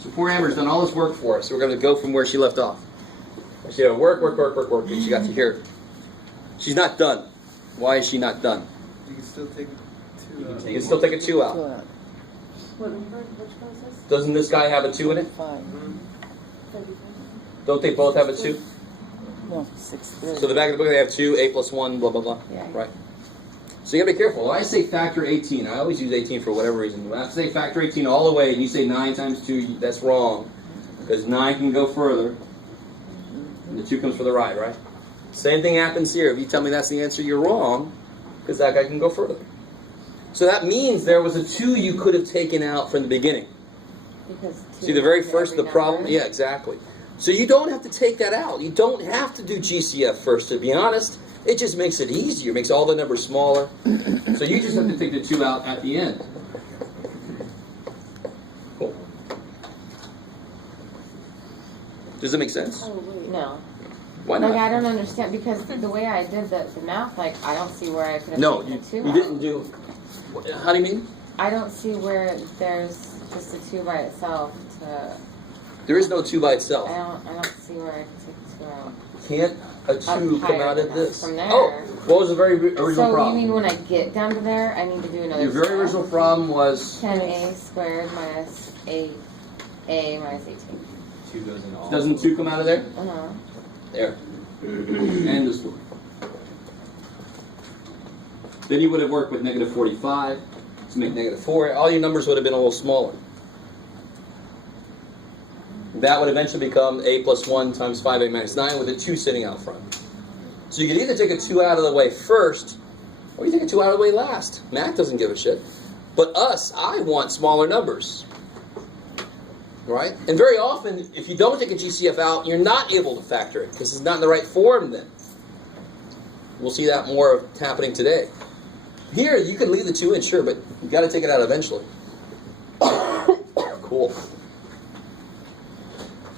So poor Amber's done all this work for us. So we're going to go from where she left off. She had work, and she got to here. She's not done. Why is she not done? You can still take You can two. You can still take a 2 out. What number? Which one is this? Doesn't this guy have a 2 in it? 35. Don't they both have a 2? No, 6.3. So the back of the book they have 2, A plus 1, blah, blah, blah. Yeah. Right. So you gotta be careful. When I say factor 18, I always use 18 for whatever reason. When I say factor 18 all the way and you say 9 times 2, that's wrong. Because 9 can go further. And the 2 comes for the right, right? Same thing happens here. If you tell me that's the answer, you're wrong. Because that guy can go further. So that means there was a 2 you could have taken out from the beginning. Because See, the very two first, the every problem, number. yeah, exactly. So you don't have to take that out. You don't have to do GCF first, to be honest. It just makes it easier, makes all the numbers smaller. So you just have to take the 2 out at the end. Cool. Does that make sense? Oh, wait. No. Why Like, I not? don't understand, because the way I did the math, like, I don't see where I could have No, taken you, the 2 you out. didn't do... How do you mean? I don't see where there's just a 2 by itself to... There is no 2 by itself. I don't see where I could take the 2 out. Can't a 2 Up come higher out than of that. this? From there. Oh, what was the very original So problem? you mean when I get down to there, I need to do another Your very step? original problem was... 10a squared minus 8a minus 18. 2 goes in all. Doesn't 2 come out of there? Uh-huh. There. End of story. Then you would have worked with negative 45 to make negative 4. All your numbers would have been a little smaller. That would eventually become a plus 1 times 5a minus 9 with a 2 sitting out front. So you could either take a 2 out of the way first, or you take a 2 out of the way last. Mac doesn't give a shit. But I want smaller numbers. Right? And very often, if you don't take a GCF out, you're not able to factor it, because it's not in the right form then. We'll see that more happening today. Here, you can leave the 2 in, sure, but you got to take it out eventually. Cool.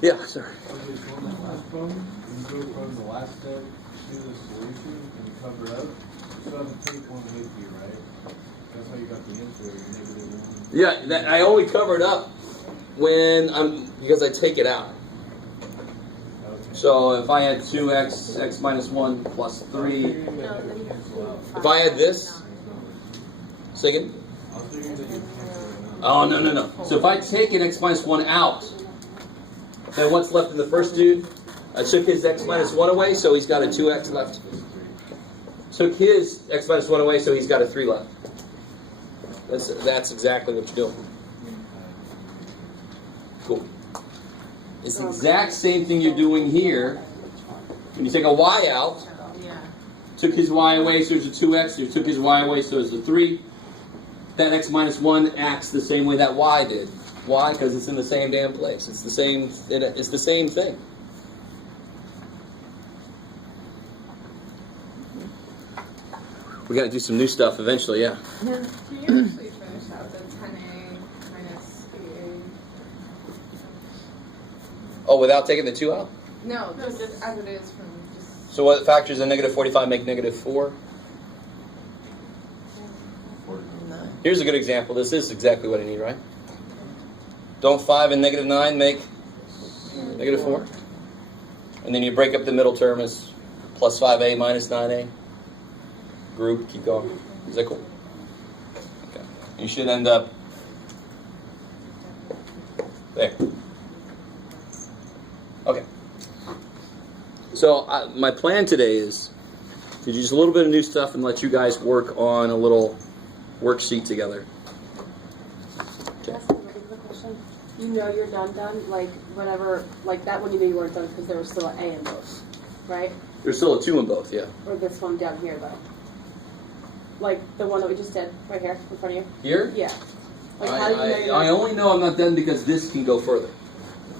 Yeah, sorry. Okay, so on that last problem, when you go from the last step to the solution and you cover it up, you still have to take one with you, right? That's how you got the answer, negative 1. Yeah, I only cover it up because I take it out. Okay. So if I had 2x, x minus 1 plus 3, No, then you have to do if I had this, say again? I was thinking that you Oh, no. So if I take an x minus 1 out, then what's left of the first dude? I took his x minus 1 away, so he's got a 2x left. took his x minus 1 away, so he's got a 3 left. That's exactly what you're doing. Cool. It's the exact same thing you're doing here. When you take a y out, Yeah. took his y away, so there's a 2x. You took his y away, so there's a 3. That x minus 1 acts the same way that y did. Why? Because it's in the same damn place. It's the same. It's the same thing. We got to do some new stuff eventually. Yeah. Can you actually finish out the 10A minus 8A? Oh, without taking the 2 out. No, just as it is from just. So what factors in negative 45 make negative 4? Here's a good example. This is exactly what I need, right? Don't 5 and negative 9 make negative 4? And then you break up the middle term as plus 5a minus 9a. Group, keep going. Is that cool? Okay. You should end up there. Okay. So my plan today is to do just a little bit of new stuff and let you guys work on a little worksheet together. Can I ask another quick question? You know you're done, like whatever, like that one you knew you weren't done because there was still an A in both, right? There's still a 2 in both, yeah. Or this one down here though? Like the one that we just did, right here, in front of you? Here? Yeah. Like how do you know you're I done? only know I'm not done because this can go further.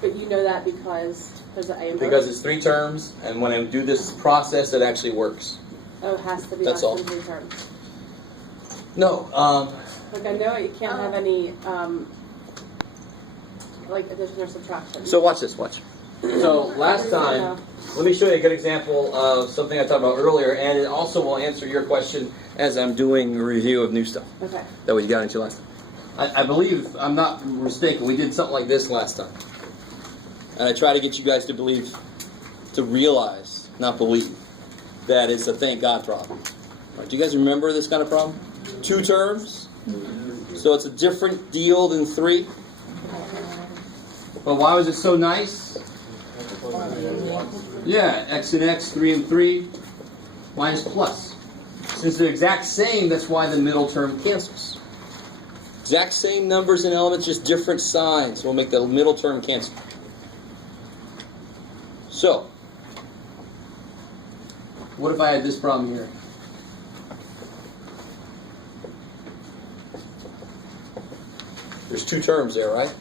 But you know that because there's an A in both? Because it's 3 terms, and when I do this process, it actually works. Oh, it has to be That's less all. than 3 terms. No, Like I know you can't have any, like addition or subtraction. so watch this, watch. So last time, let me show you a good example of something I talked about earlier, and it also will answer your question as I'm doing a review of new stuff Okay. that we got into last time. I believe, I'm not mistaken, we did something like this last time. And I try to get you guys to believe, to realize, not believe, that it's a thank God problem. Right, do you guys remember this kind of problem? 2 terms, so it's a different deal than 3. But why was it so nice? Yeah, x and x, 3 and 3, minus plus. Since they're exact same, that's why the middle term cancels. Exact same numbers and elements, just different signs will make the middle term cancel. So, what if I had this problem here? There's 2 terms there, right?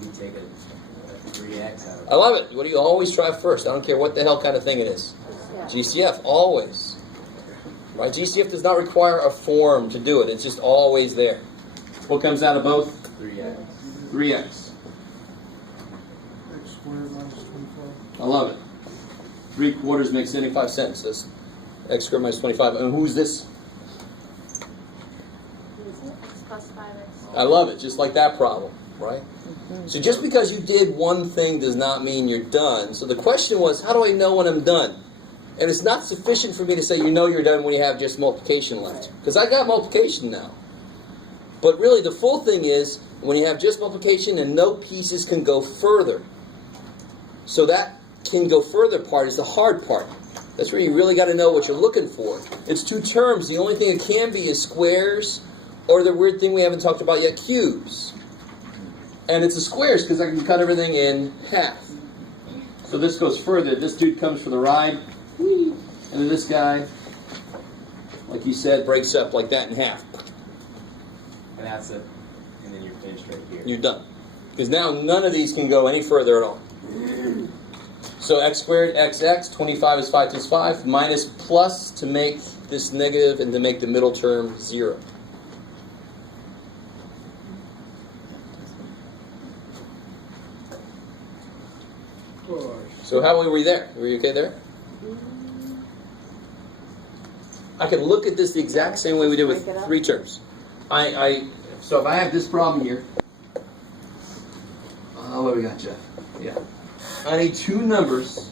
You take a 3x out of it. I love it. What do you always try first? I don't care what the hell kind of thing it is. Yeah. GCF, always. Right? GCF does not require a form to do it. It's just always there. What comes out of both? 3x. 3x. X squared minus 25. I love it. 3/4 makes 75 cents. That's x squared minus 25. And who's this? X plus 5x. I love it. Just like that problem, right? So just because you did one thing does not mean you're done. So the question was, how do I know when I'm done? And it's not sufficient for me to say you know you're done when you have just multiplication left. Because I got multiplication now. But really the full thing is when you have just multiplication and no pieces can go further. So that can go further part is the hard part. That's where you really got to know what you're looking for. It's 2 terms. The only thing it can be is squares or the weird thing we haven't talked about yet, cubes. And it's the squares because I can cut everything in half. So this goes further. This dude comes for the ride. And then this guy, like you said, breaks up like that in half. And that's it. And then you're finished right here. You're done. Because now none of these can go any further at all. So x squared, xx, 25 is 5 times 5, minus plus to make this negative and to make the middle term 0. So how were we there? Were you okay there? I can look at this the exact same way we did with Break it up. 3 terms. So if I have this problem here, what do we got, Jeff? Yeah. I need 2 numbers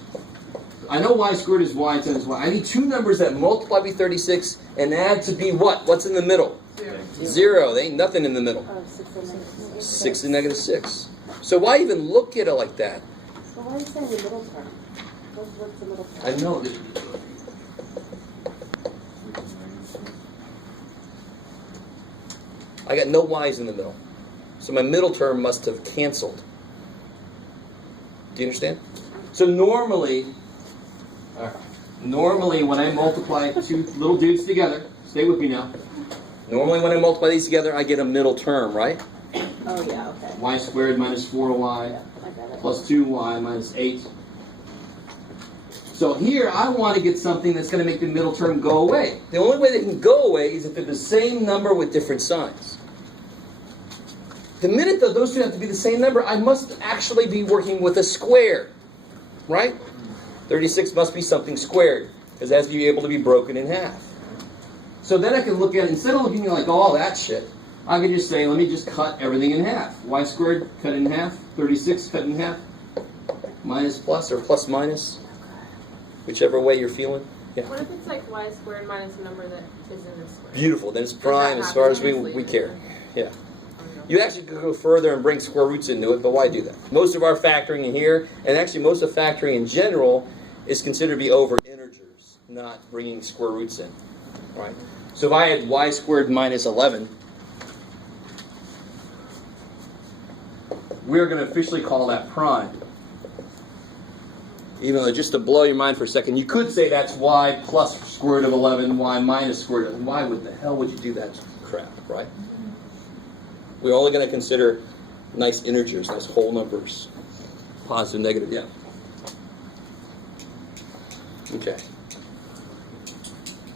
I know y squared is y times y. I need two numbers that multiply by 36 and add to be what? What's in the middle? 0. There ain't nothing in the middle. Oh, 6 and negative 6. 6 and negative 6. So why even look at it like that? So why are you saying the middle term? What's the middle term? I know. I got no y's in the middle. So my middle term must have canceled. Do you understand? So normally when I multiply two little dudes together, stay with me now. Normally when I multiply these together, I get a middle term, right? Oh, yeah, okay. Y squared minus 4y Yeah, I got it. plus 2y minus 8. So here I want to get something that's going to make the middle term go away. The only way they can go away is if they're the same number with different signs. The minute that those two have to be the same number, I must actually be working with a square. Right? 36 must be something squared, because it has to be able to be broken in half. So then I can look at it, instead of looking at like all that shit, I can just say, let me just cut everything in half. Y squared, cut in half. 36, cut in half. Minus plus, or plus minus. Whichever way you're feeling. Yeah. What if it's like y squared minus a number that is in this square? Beautiful. Then it's prime as far as we care. Yeah. You actually could go further and bring square roots into it, but why do that? Most of our factoring in here, and actually most of factoring in general, is considered to be over integers, not bringing square roots in. Right? So if I had y squared minus 11, we're going to officially call that prime. Even though, just to blow your mind for a second, you could say that's y plus square root of 11, y minus square root of 11. Why would the hell would you do that crap, right? We're only going to consider nice integers, nice whole numbers. Positive, negative, yeah. Okay.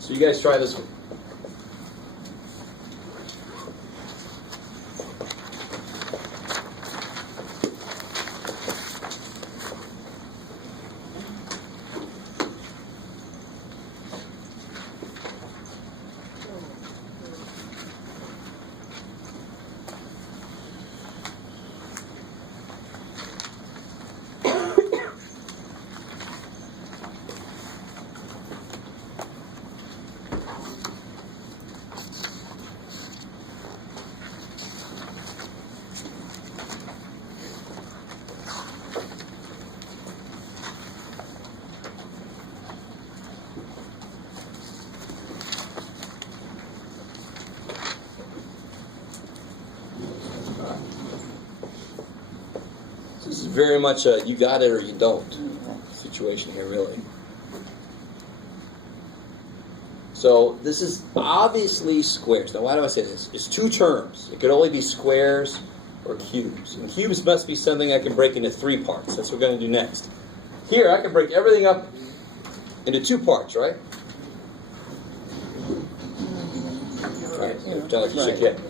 So you guys try this one. This is very much a you got it or you don't situation here, really. So this is obviously squares. Now, why do I say this? It's two terms. It could only be squares or cubes. And cubes must be something I can break into 3 parts. That's what we're going to do next. Here, I can break everything up into 2 parts, right? All right, pretend like you shook your head.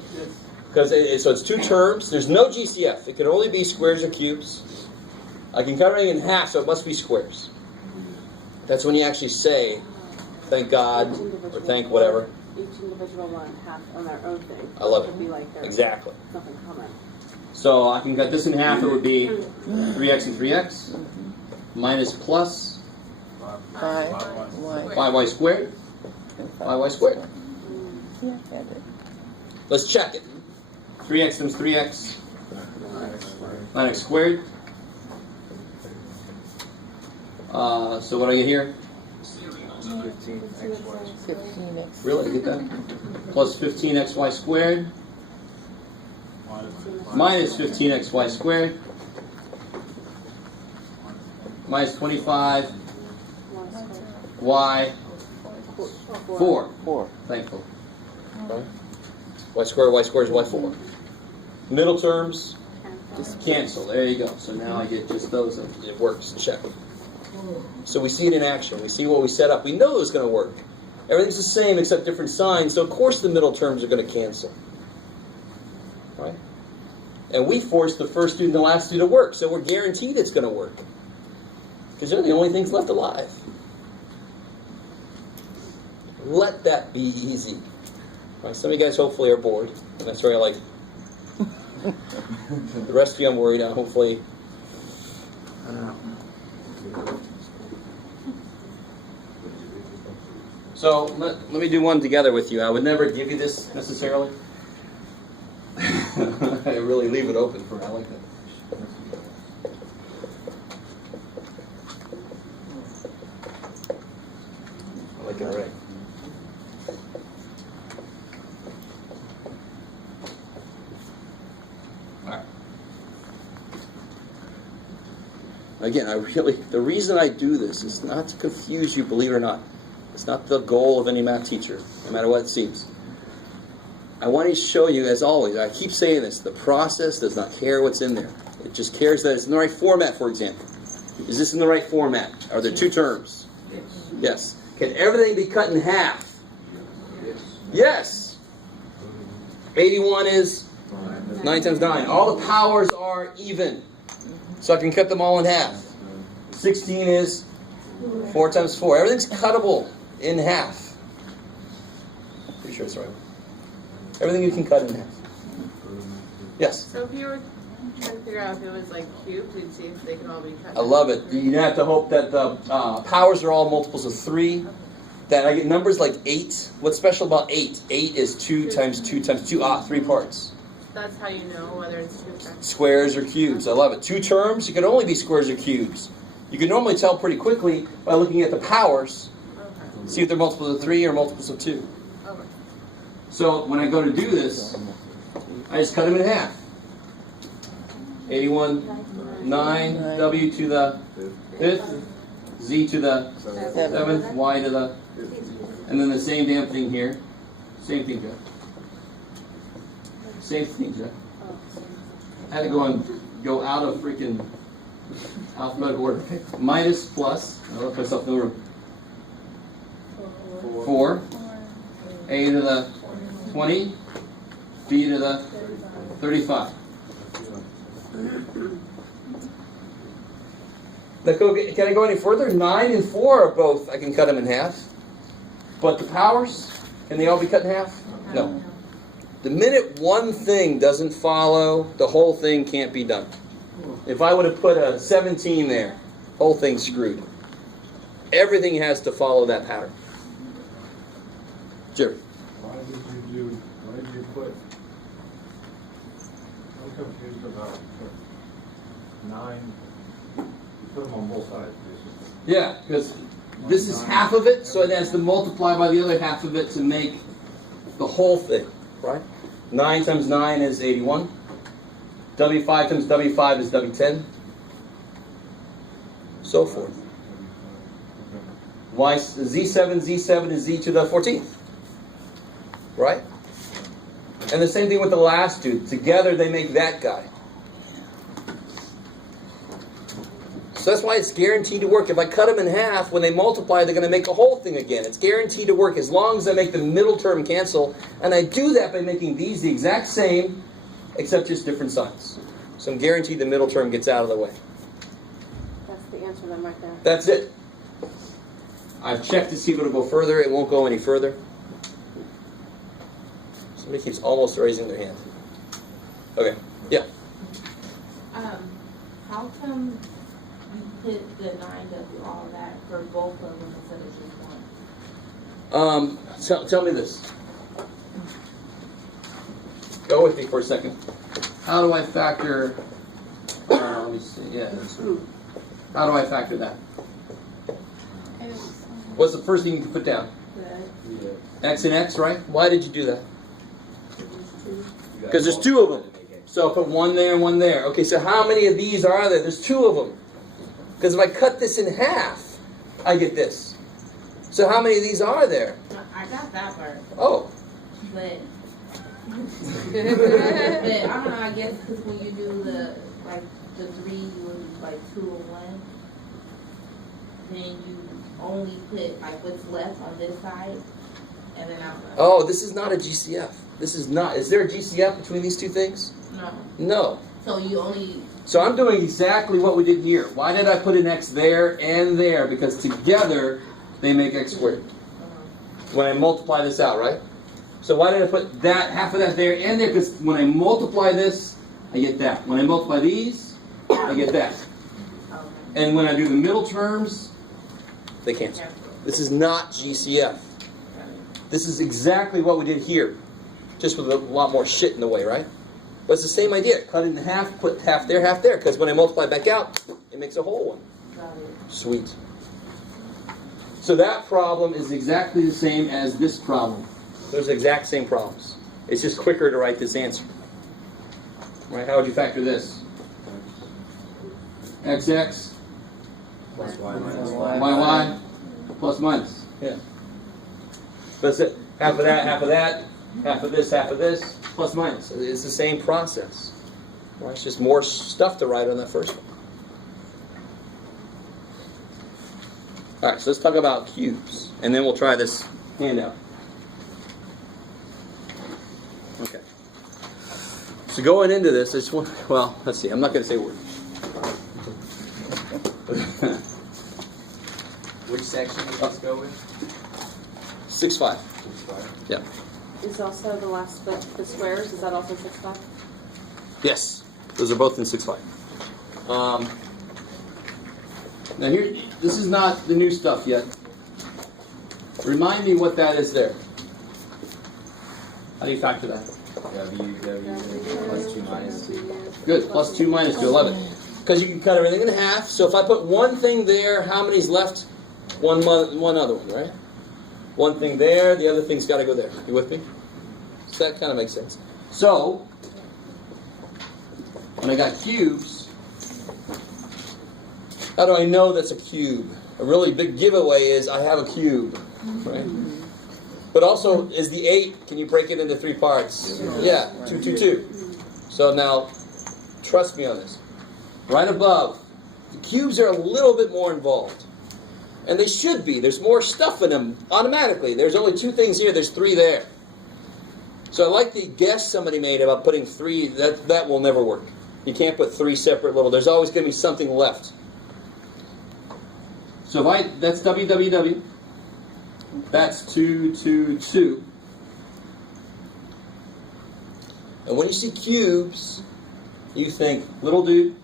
Because so it's 2 terms. There's no GCF. It can only be squares or cubes. I can cut everything in half, so it must be squares. That's when you actually say, thank God, or thank whatever. Each individual one half on their own thing. I love It would be like there's Exactly. nothing common. So I can cut this in half. It would be 3x and 3x. Minus plus 5y squared. 5y squared. Let's check it. 3x times 3x. 9x squared. So what do I get here? 15xy. Really? Get that? Plus 15xy squared. Minus 15xy squared. Minus 25y 4. Thankful. Okay. Y squared is y4. Middle terms, just cancel. There you go. So now I get just those. It works. Check. So we see it in action. We see what we set up. We know it's going to work. Everything's the same except different signs. So of course the middle terms are going to cancel. Right? And we forced the first two and the last two to work. So we're guaranteed it's going to work. Because they're the only things left alive. Let that be easy. Right, some of you guys hopefully are bored, and that's where I like. The rest of you I'm worried on, hopefully. So let me do one together with you. I would never give you this necessarily. I really leave it open for. I like that. I like an array. Again, the reason I do this is not to confuse you, believe it or not. It's not the goal of any math teacher, no matter what it seems. I want to show you, as always, I keep saying this, the process does not care what's in there. It just cares that it's in the right format, for example. Is this in the right format? Are there two terms? Yes. Can everything be cut in half? Yes. 81 is 9 times 9. All the powers are even. So I can cut them all in half. 16 is 4 times 4. Everything's cuttable in half. Pretty sure it's right. Everything you can cut in half. Yes? So if you were trying to figure out if it was like cubed, we'd see if they could all be cut. I love it. You have to hope that the powers are all multiples of 3. That I get numbers like 8. What's special about 8? 8 is 2 times 2 times 2. 3 parts. That's how you know whether it's two factors. Squares or cubes. I love it. 2 terms, you can only be squares or cubes. You can normally tell pretty quickly by looking at the powers. Okay. See if they're multiples of 3 or multiples of 2. Okay. So when I go to do this, I just cut them in half. 81, 9, W to the 5th, Z to the 7th, Y to the... And then the same damn thing here. Same thing, Jeff. Same thing, Jeff. I had to go out of freaking alphabetical order. Okay. Minus, plus. I left myself no room. 4. A to the 20. B to the 35. Can I go any further? 9 and 4 are both, I can cut them in half. But the powers, can they all be cut in half? No. The minute one thing doesn't follow, the whole thing can't be done. If I would have put a 17 there, whole thing's screwed. Everything has to follow that pattern. Jerry. Why did you put, I'm confused about 9, you put them on both sides, basically. Yeah, because this is half of it, so it has to multiply by the other half of it to make the whole thing, right? 9 times 9 is 81. W5 times W5 is W10. So forth. Y, Z7 is Z to the 14th. Right? And the same thing with the last two. Together they make that guy. So that's why it's guaranteed to work. If I cut them in half, when they multiply, they're going to make the whole thing again. It's guaranteed to work as long as I make the middle term cancel. And I do that by making these the exact same, except just different signs. So I'm guaranteed the middle term gets out of the way. That's the answer then right there. That's it. I've checked to see if it'll go further. It won't go any further. Somebody keeps almost raising their hand. Okay. Yeah. How come you put the 9W all that for both of them instead of just one? Tell me this. Go with me for a second. How do I factor? Let me see. Yeah. How do I factor that? What's the first thing you can put down? X and X, right? Why did you do that? Because there's 2 of them. So I'll put 1 there and 1 there. Okay, so how many of these are there? There's 2 of them. Because if I cut this in half, I get this. So how many of these are there? I got that part. Oh. But but I don't know, I guess because when you do the 3, you would like 2 and 1. Then you only put like what's left on this side, and then out. Oh, this is not a GCF. This is not. Is there a GCF between these 2 things? No. No. So you only. So I'm doing exactly what we did here. Why did I put an X there and there? Because together they make X squared. When I multiply this out, right? So why did I put that, half of that there and there? Because when I multiply this, I get that. When I multiply these, I get that. And when I do the middle terms, they cancel. This is not GCF. This is exactly what we did here, just with a lot more shit in the way, right? But it's the same idea. Cut it in half, put half there, because when I multiply back out, it makes a whole one. Got it. Sweet. So that problem is exactly the same as this problem. Those are the exact same problems. It's just quicker to write this answer. Right? How would you factor this? XX Plus y minus y plus minus. Yeah. That's it. Half of that, half of that, half of this, plus minus. It's the same process. Right? It's just more stuff to write on that first one. All right, so let's talk about cubes, and then we'll try this handout. Okay. So going into this, I just want, well, let's see. I'm not going to say a word. Which section did this go with? 6-5. Yeah. Is also the last bit, the squares, is that also 6-5? Yes. Those are both in 6-5. Now here, this is not the new stuff yet. Remind me what that is there. How do you factor that? W plus 2 minus 2. Good. Plus 2 minus 2, 11. Because you can cut everything in half. So if I put one thing there, how many's left? One other one, right? One thing there, the other thing's got to go there. You with me? So that kind of makes sense. So, when I got cubes, how do I know that's a cube? A really big giveaway is I have a cube, right? But also, is the 8, can you break it into 3 parts? Yeah, 2, 2, 2. So now, trust me on this. Right above, the cubes are a little bit more involved. And they should be. There's more stuff in them automatically. There's only 2 things here, there's 3 there. So I like the guess somebody made about putting 3, that will never work. You can't put 3 separate little, there's always going to be something left. So if that's WWW, that's 2, 2, 2. And when you see cubes, you think little dude,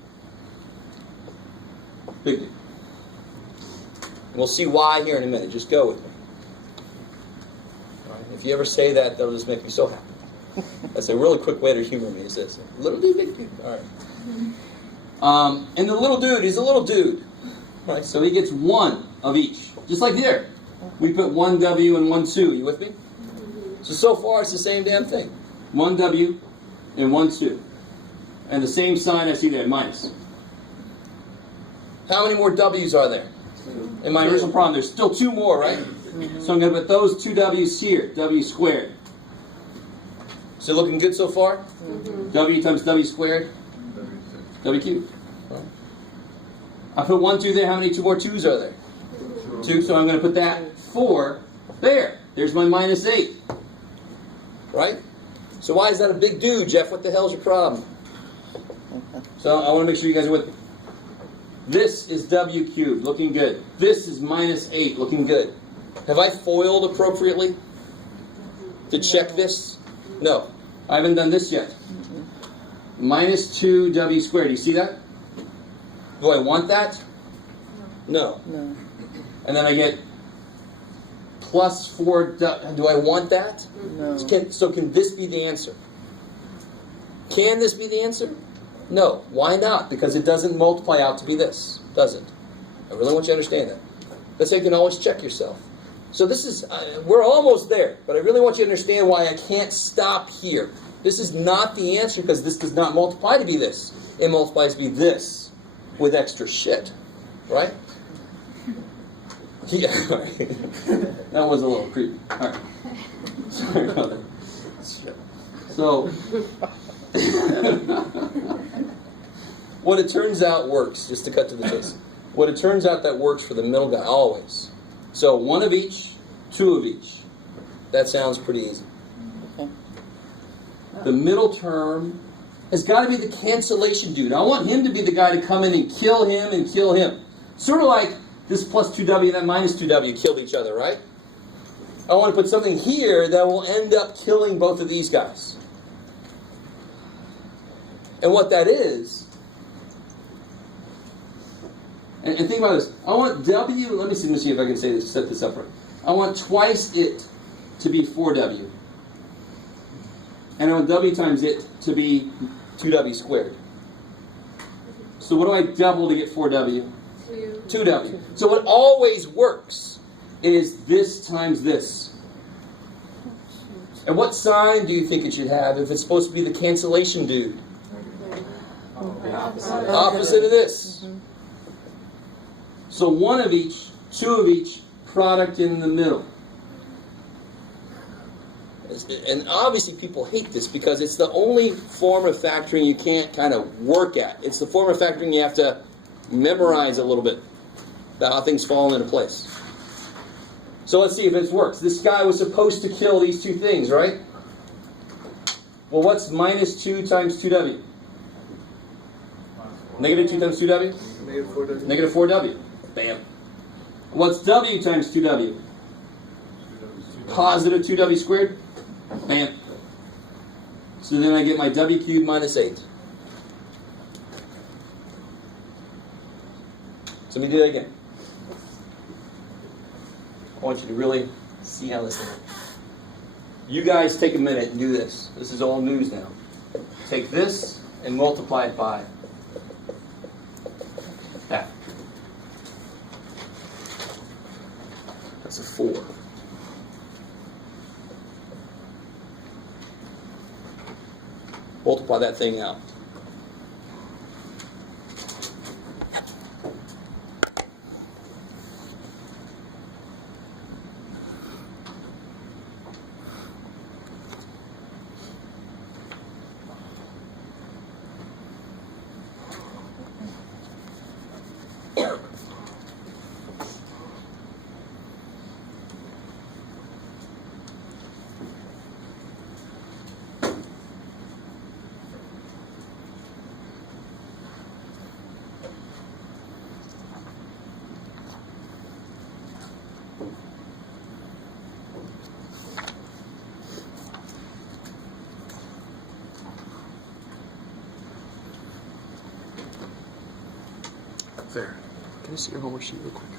big dude. And we'll see why here in a minute. Just go with me. All right. If you ever say that, that'll just make me so happy. That's a really quick way to humor me, is this. Little dude, big dude. All right. And the little dude, he's a little dude. Right, so he gets 1 of each. Just like there. We put 1 W and 1 2. You with me? So far it's the same damn thing. 1 W and 1 2. And the same sign I see there, minus. How many more W's are there? In my original problem, there's still 2 more, right? So I'm going to put those 2 W's here. W squared. So looking good so far? W times W squared? W cubed. I put 1, 2 there. How many 2 more 2's are there? 2. So I'm going to put that 4 there. There's my minus 8. Right? So why is that a big dude, Jeff? What the hell's your problem? So I want to make sure you guys are with me. This is W cubed, looking good. This is minus 8, looking good. Have I foiled appropriately to check this? No. I haven't done this yet. Minus 2 W squared. Do you see that? Do I want that? No. And then I get plus 4. Do I want that? No. So can this be the answer? Can this be the answer? No. Why not? Because it doesn't multiply out to be this. Doesn't. I really want you to understand that. That's how you can always check yourself. So this is, we're almost there, but I really want you to understand why I can't stop here. This is not the answer because this does not multiply to be this. It multiplies to be this with extra shit. Right? Yeah. That was a little creepy. All right. Sorry about that. So, what it turns out works, just to cut to the chase. What it turns out that works for the middle guy, always. So 1 of each, 2 of each. That sounds pretty easy. The middle term has got to be the cancellation dude. I want him to be the guy to come in and kill him and kill him. Sort of like this plus 2W and that minus 2W killed each other, right? I want to put something here that will end up killing both of these guys. And what that is, and think about this. I want W, let me see if I can say this, set this up right. I want twice it. to be 4W. And I want W times it to be 2W squared. So what do I double to get 4W? 2W. So what always works is this times this. And what sign do you think it should have if it's supposed to be the cancellation dude? Opposite of this. So one of each, two of each, product in the middle. And obviously people hate this because it's the only form of factoring you can't kind of work at. It's the form of factoring you have to memorize a little bit about how things fall into place. So let's see if this works. This guy was supposed to kill these two things, right? Well, what's minus 2 times 2W? Negative 2 times 2W? Negative 4W. Negative 4W. Bam. What's W times 2W? Positive 2W squared? Bam. So then I get my W cubed minus 8. So let me do that again. I want you to really see how this works. You guys take a minute and do this. This is all news now. Take this and multiply it by that. That's a 4. Multiply that thing out. There. Can I see your homework sheet real quick?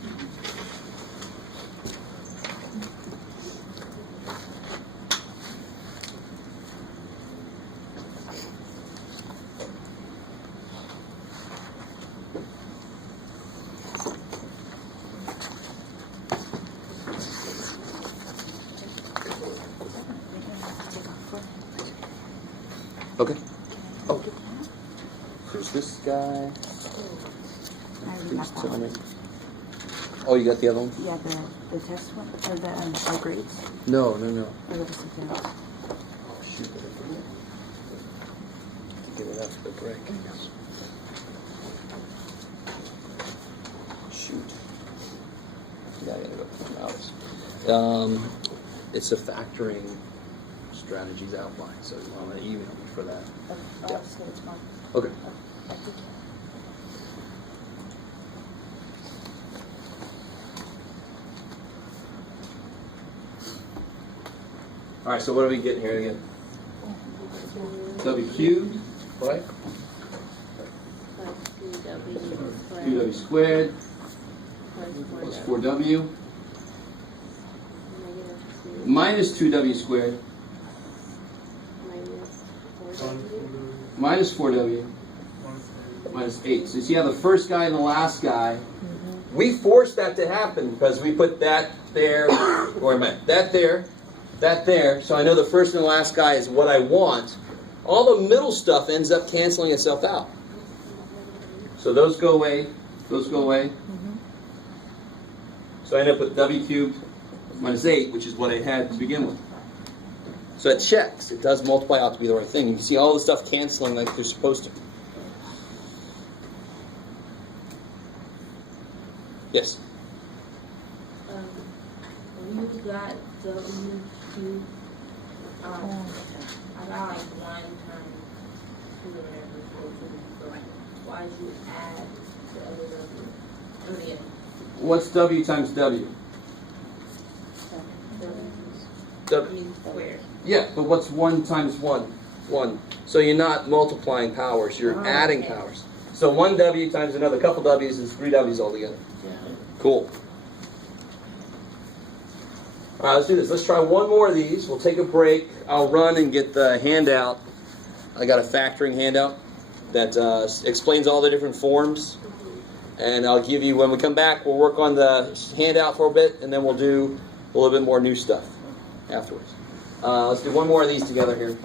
Okay. Oh. There's this guy. Please tell me. Oh, you got the other one? Yeah, the test one, or the our grades. No. Or there was something else. Oh, shoot, did I forget? To give it after the break, I guess. Shoot. Yeah, I gotta go to my mouse. It's a factoring strategies outline, so you want to email me for that. Yeah. Okay. All right, so what are we getting here again? W cubed, right? 2W squared plus 4W minus 2W squared minus 4W minus 8. So you see how the first guy and the last guy, we forced that to happen because we put that there, or I meant that there, that there, so I know the first and the last guy is what I want. All the middle stuff ends up canceling itself out. So those go away, those go away. So I end up with W cubed minus 8, which is what I had to begin with. So it checks. It does multiply out to be the right thing. You can see all the stuff canceling like they're supposed to. Yes? When you got W cubed, I got like 1 times 2 or whatever, so like, why did you add the other W? I mean, What's W times W? W squared. Yeah, but what's 1 times 1? 1. So you're not multiplying powers, you're adding powers. So 1 W times another couple W's is 3 W's altogether. Yeah. Cool. All right, let's do this. Let's try one more of these. We'll take a break. I'll run and get the handout. I got a factoring handout that explains all the different forms. And I'll give you, when we come back, we'll work on the handout for a bit, and then we'll do a little bit more new stuff afterwards. Let's do one more of these together here.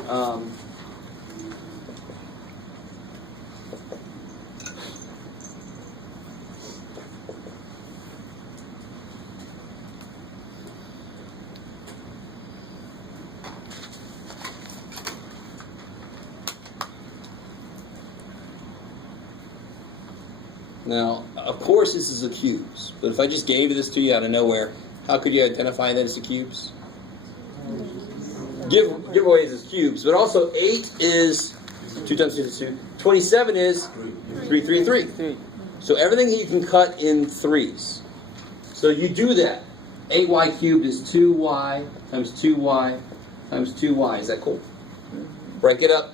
Now, of course this is a cubes, but if I just gave this to you out of nowhere, how could you identify that it's a cubes? Giveaways is cubes, but also 8 is 2 times 2 is 2. 27 is 3, 3, 3. So everything you can cut in threes. So you do that. 8y cubed is 2y times 2y times 2y. Is that cool? Break it up.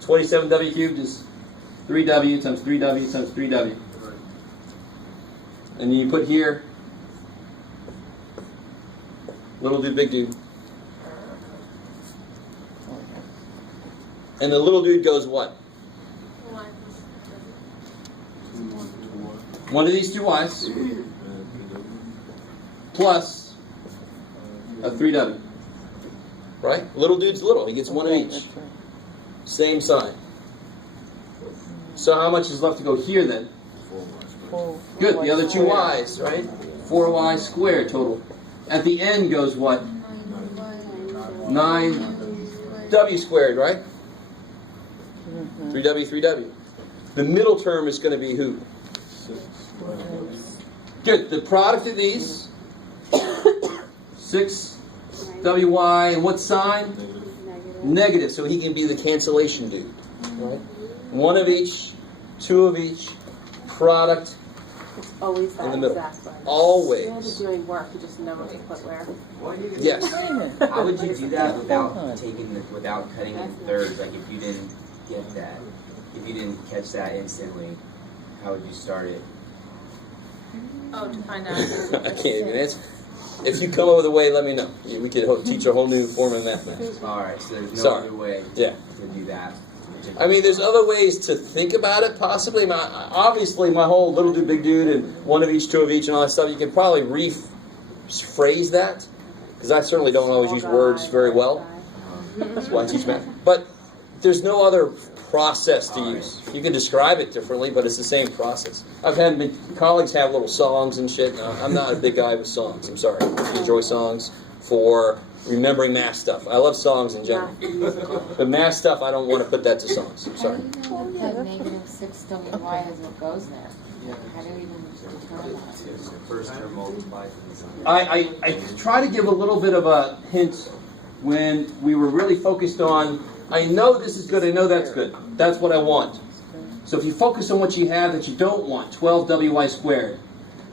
27w cubed is 3w times 3w times 3w. And then you put here, little dude, big dude. And the little dude goes what? One of these two y's plus a 3w. Right? Little dude's little. He gets one of each. Same sign. So how much is left to go here then? Good. The other two y's, right? 4y squared total. At the end goes what? 9w squared, right? 3w, 3w. The middle term is going to be who? Good. The product of these, 6wy, and what sign? Negative. So he can be the cancellation dude. Right? One of each, two of each, product It's always that in the middle. exact one. Always. Instead of doing work, you just know what to put where. Yes. How would you do that without without cutting it in thirds? Like if you didn't get that, if you didn't catch that instantly, how would you start it? Oh, to find out. I can't even answer. If you come up with a way, let me know. We could teach a whole new form of mathematics. All right, so there's no Sorry. other way Yeah. to do that. I mean, there's other ways to think about it, possibly. Obviously, my whole little dude, big dude, and one of each, two of each, and all that stuff, you can probably rephrase that, because I certainly don't always use words very well. That's why I teach math. But there's no other process to use. You can describe it differently, but it's the same process. I've had colleagues have little songs and shit. I'm not a big guy with songs. I'm sorry. I enjoy songs for remembering math stuff. I love songs in general. But math stuff, I don't want to put that to songs. I'm sorry. How do you know that negative 6wy is what goes there? How do you even determine that? First term multiplied. I try to give a little bit of a hint when we were really focused on, I know this is good, I know that's good. That's what I want. So if you focus on what you have that you don't want, 12wy squared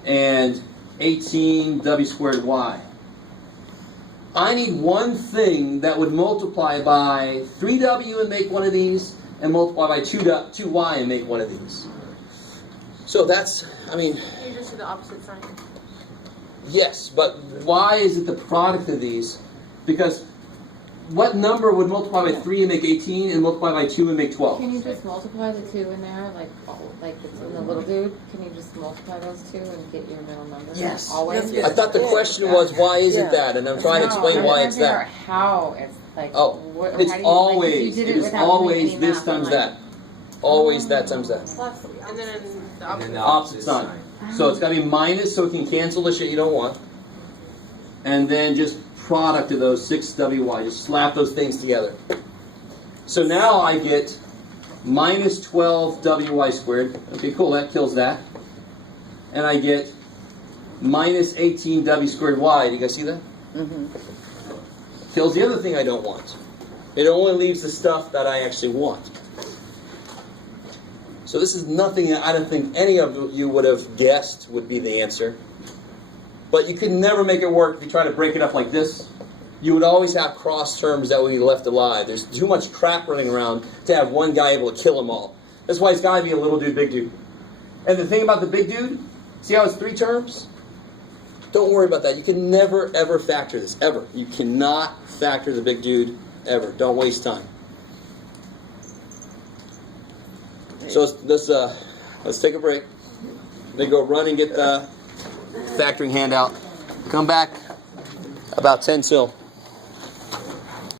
and 18w squared y. I need one thing that would multiply by 3w and make one of these, and multiply by 2y and make one of these. So that's, I mean... You just do the opposite sign. Yes, but why is it the product of these? Because what number would multiply by 3 and make 18, and multiply by 2 and make 12? Can you just multiply the 2 in there, like it's in the little dude? Can you just multiply those 2 and get your middle number? Yes. Always? I thought the question was, why is it that? And I'm trying to explain why it's that. How it's like... Oh, it's always, it is always this times that. Always that times that. And then the And then the opposite. Opposite sign. So it's got to be minus so it can cancel the shit you don't want. And then just product of those 6wy. Just slap those things together. So now I get minus 12wy squared. Okay, cool, that kills that. And I get minus 18w squared y. Do you guys see that? Mm-hmm. Kills the other thing I don't want. It only leaves the stuff that I actually want. So this is nothing that I don't think any of you would have guessed would be the answer. But you could never make it work if you try to break it up like this. You would always have cross terms that would be left alive. There's too much crap running around to have one guy able to kill them all. That's why it's got to be a little dude, big dude. And the thing about the big dude, see how it's 3 terms? Don't worry about that. You can never, ever factor this. Ever. You cannot factor the big dude, ever. Don't waste time. So let's take a break. Then go run and get the factoring handout. Come back about 10 till.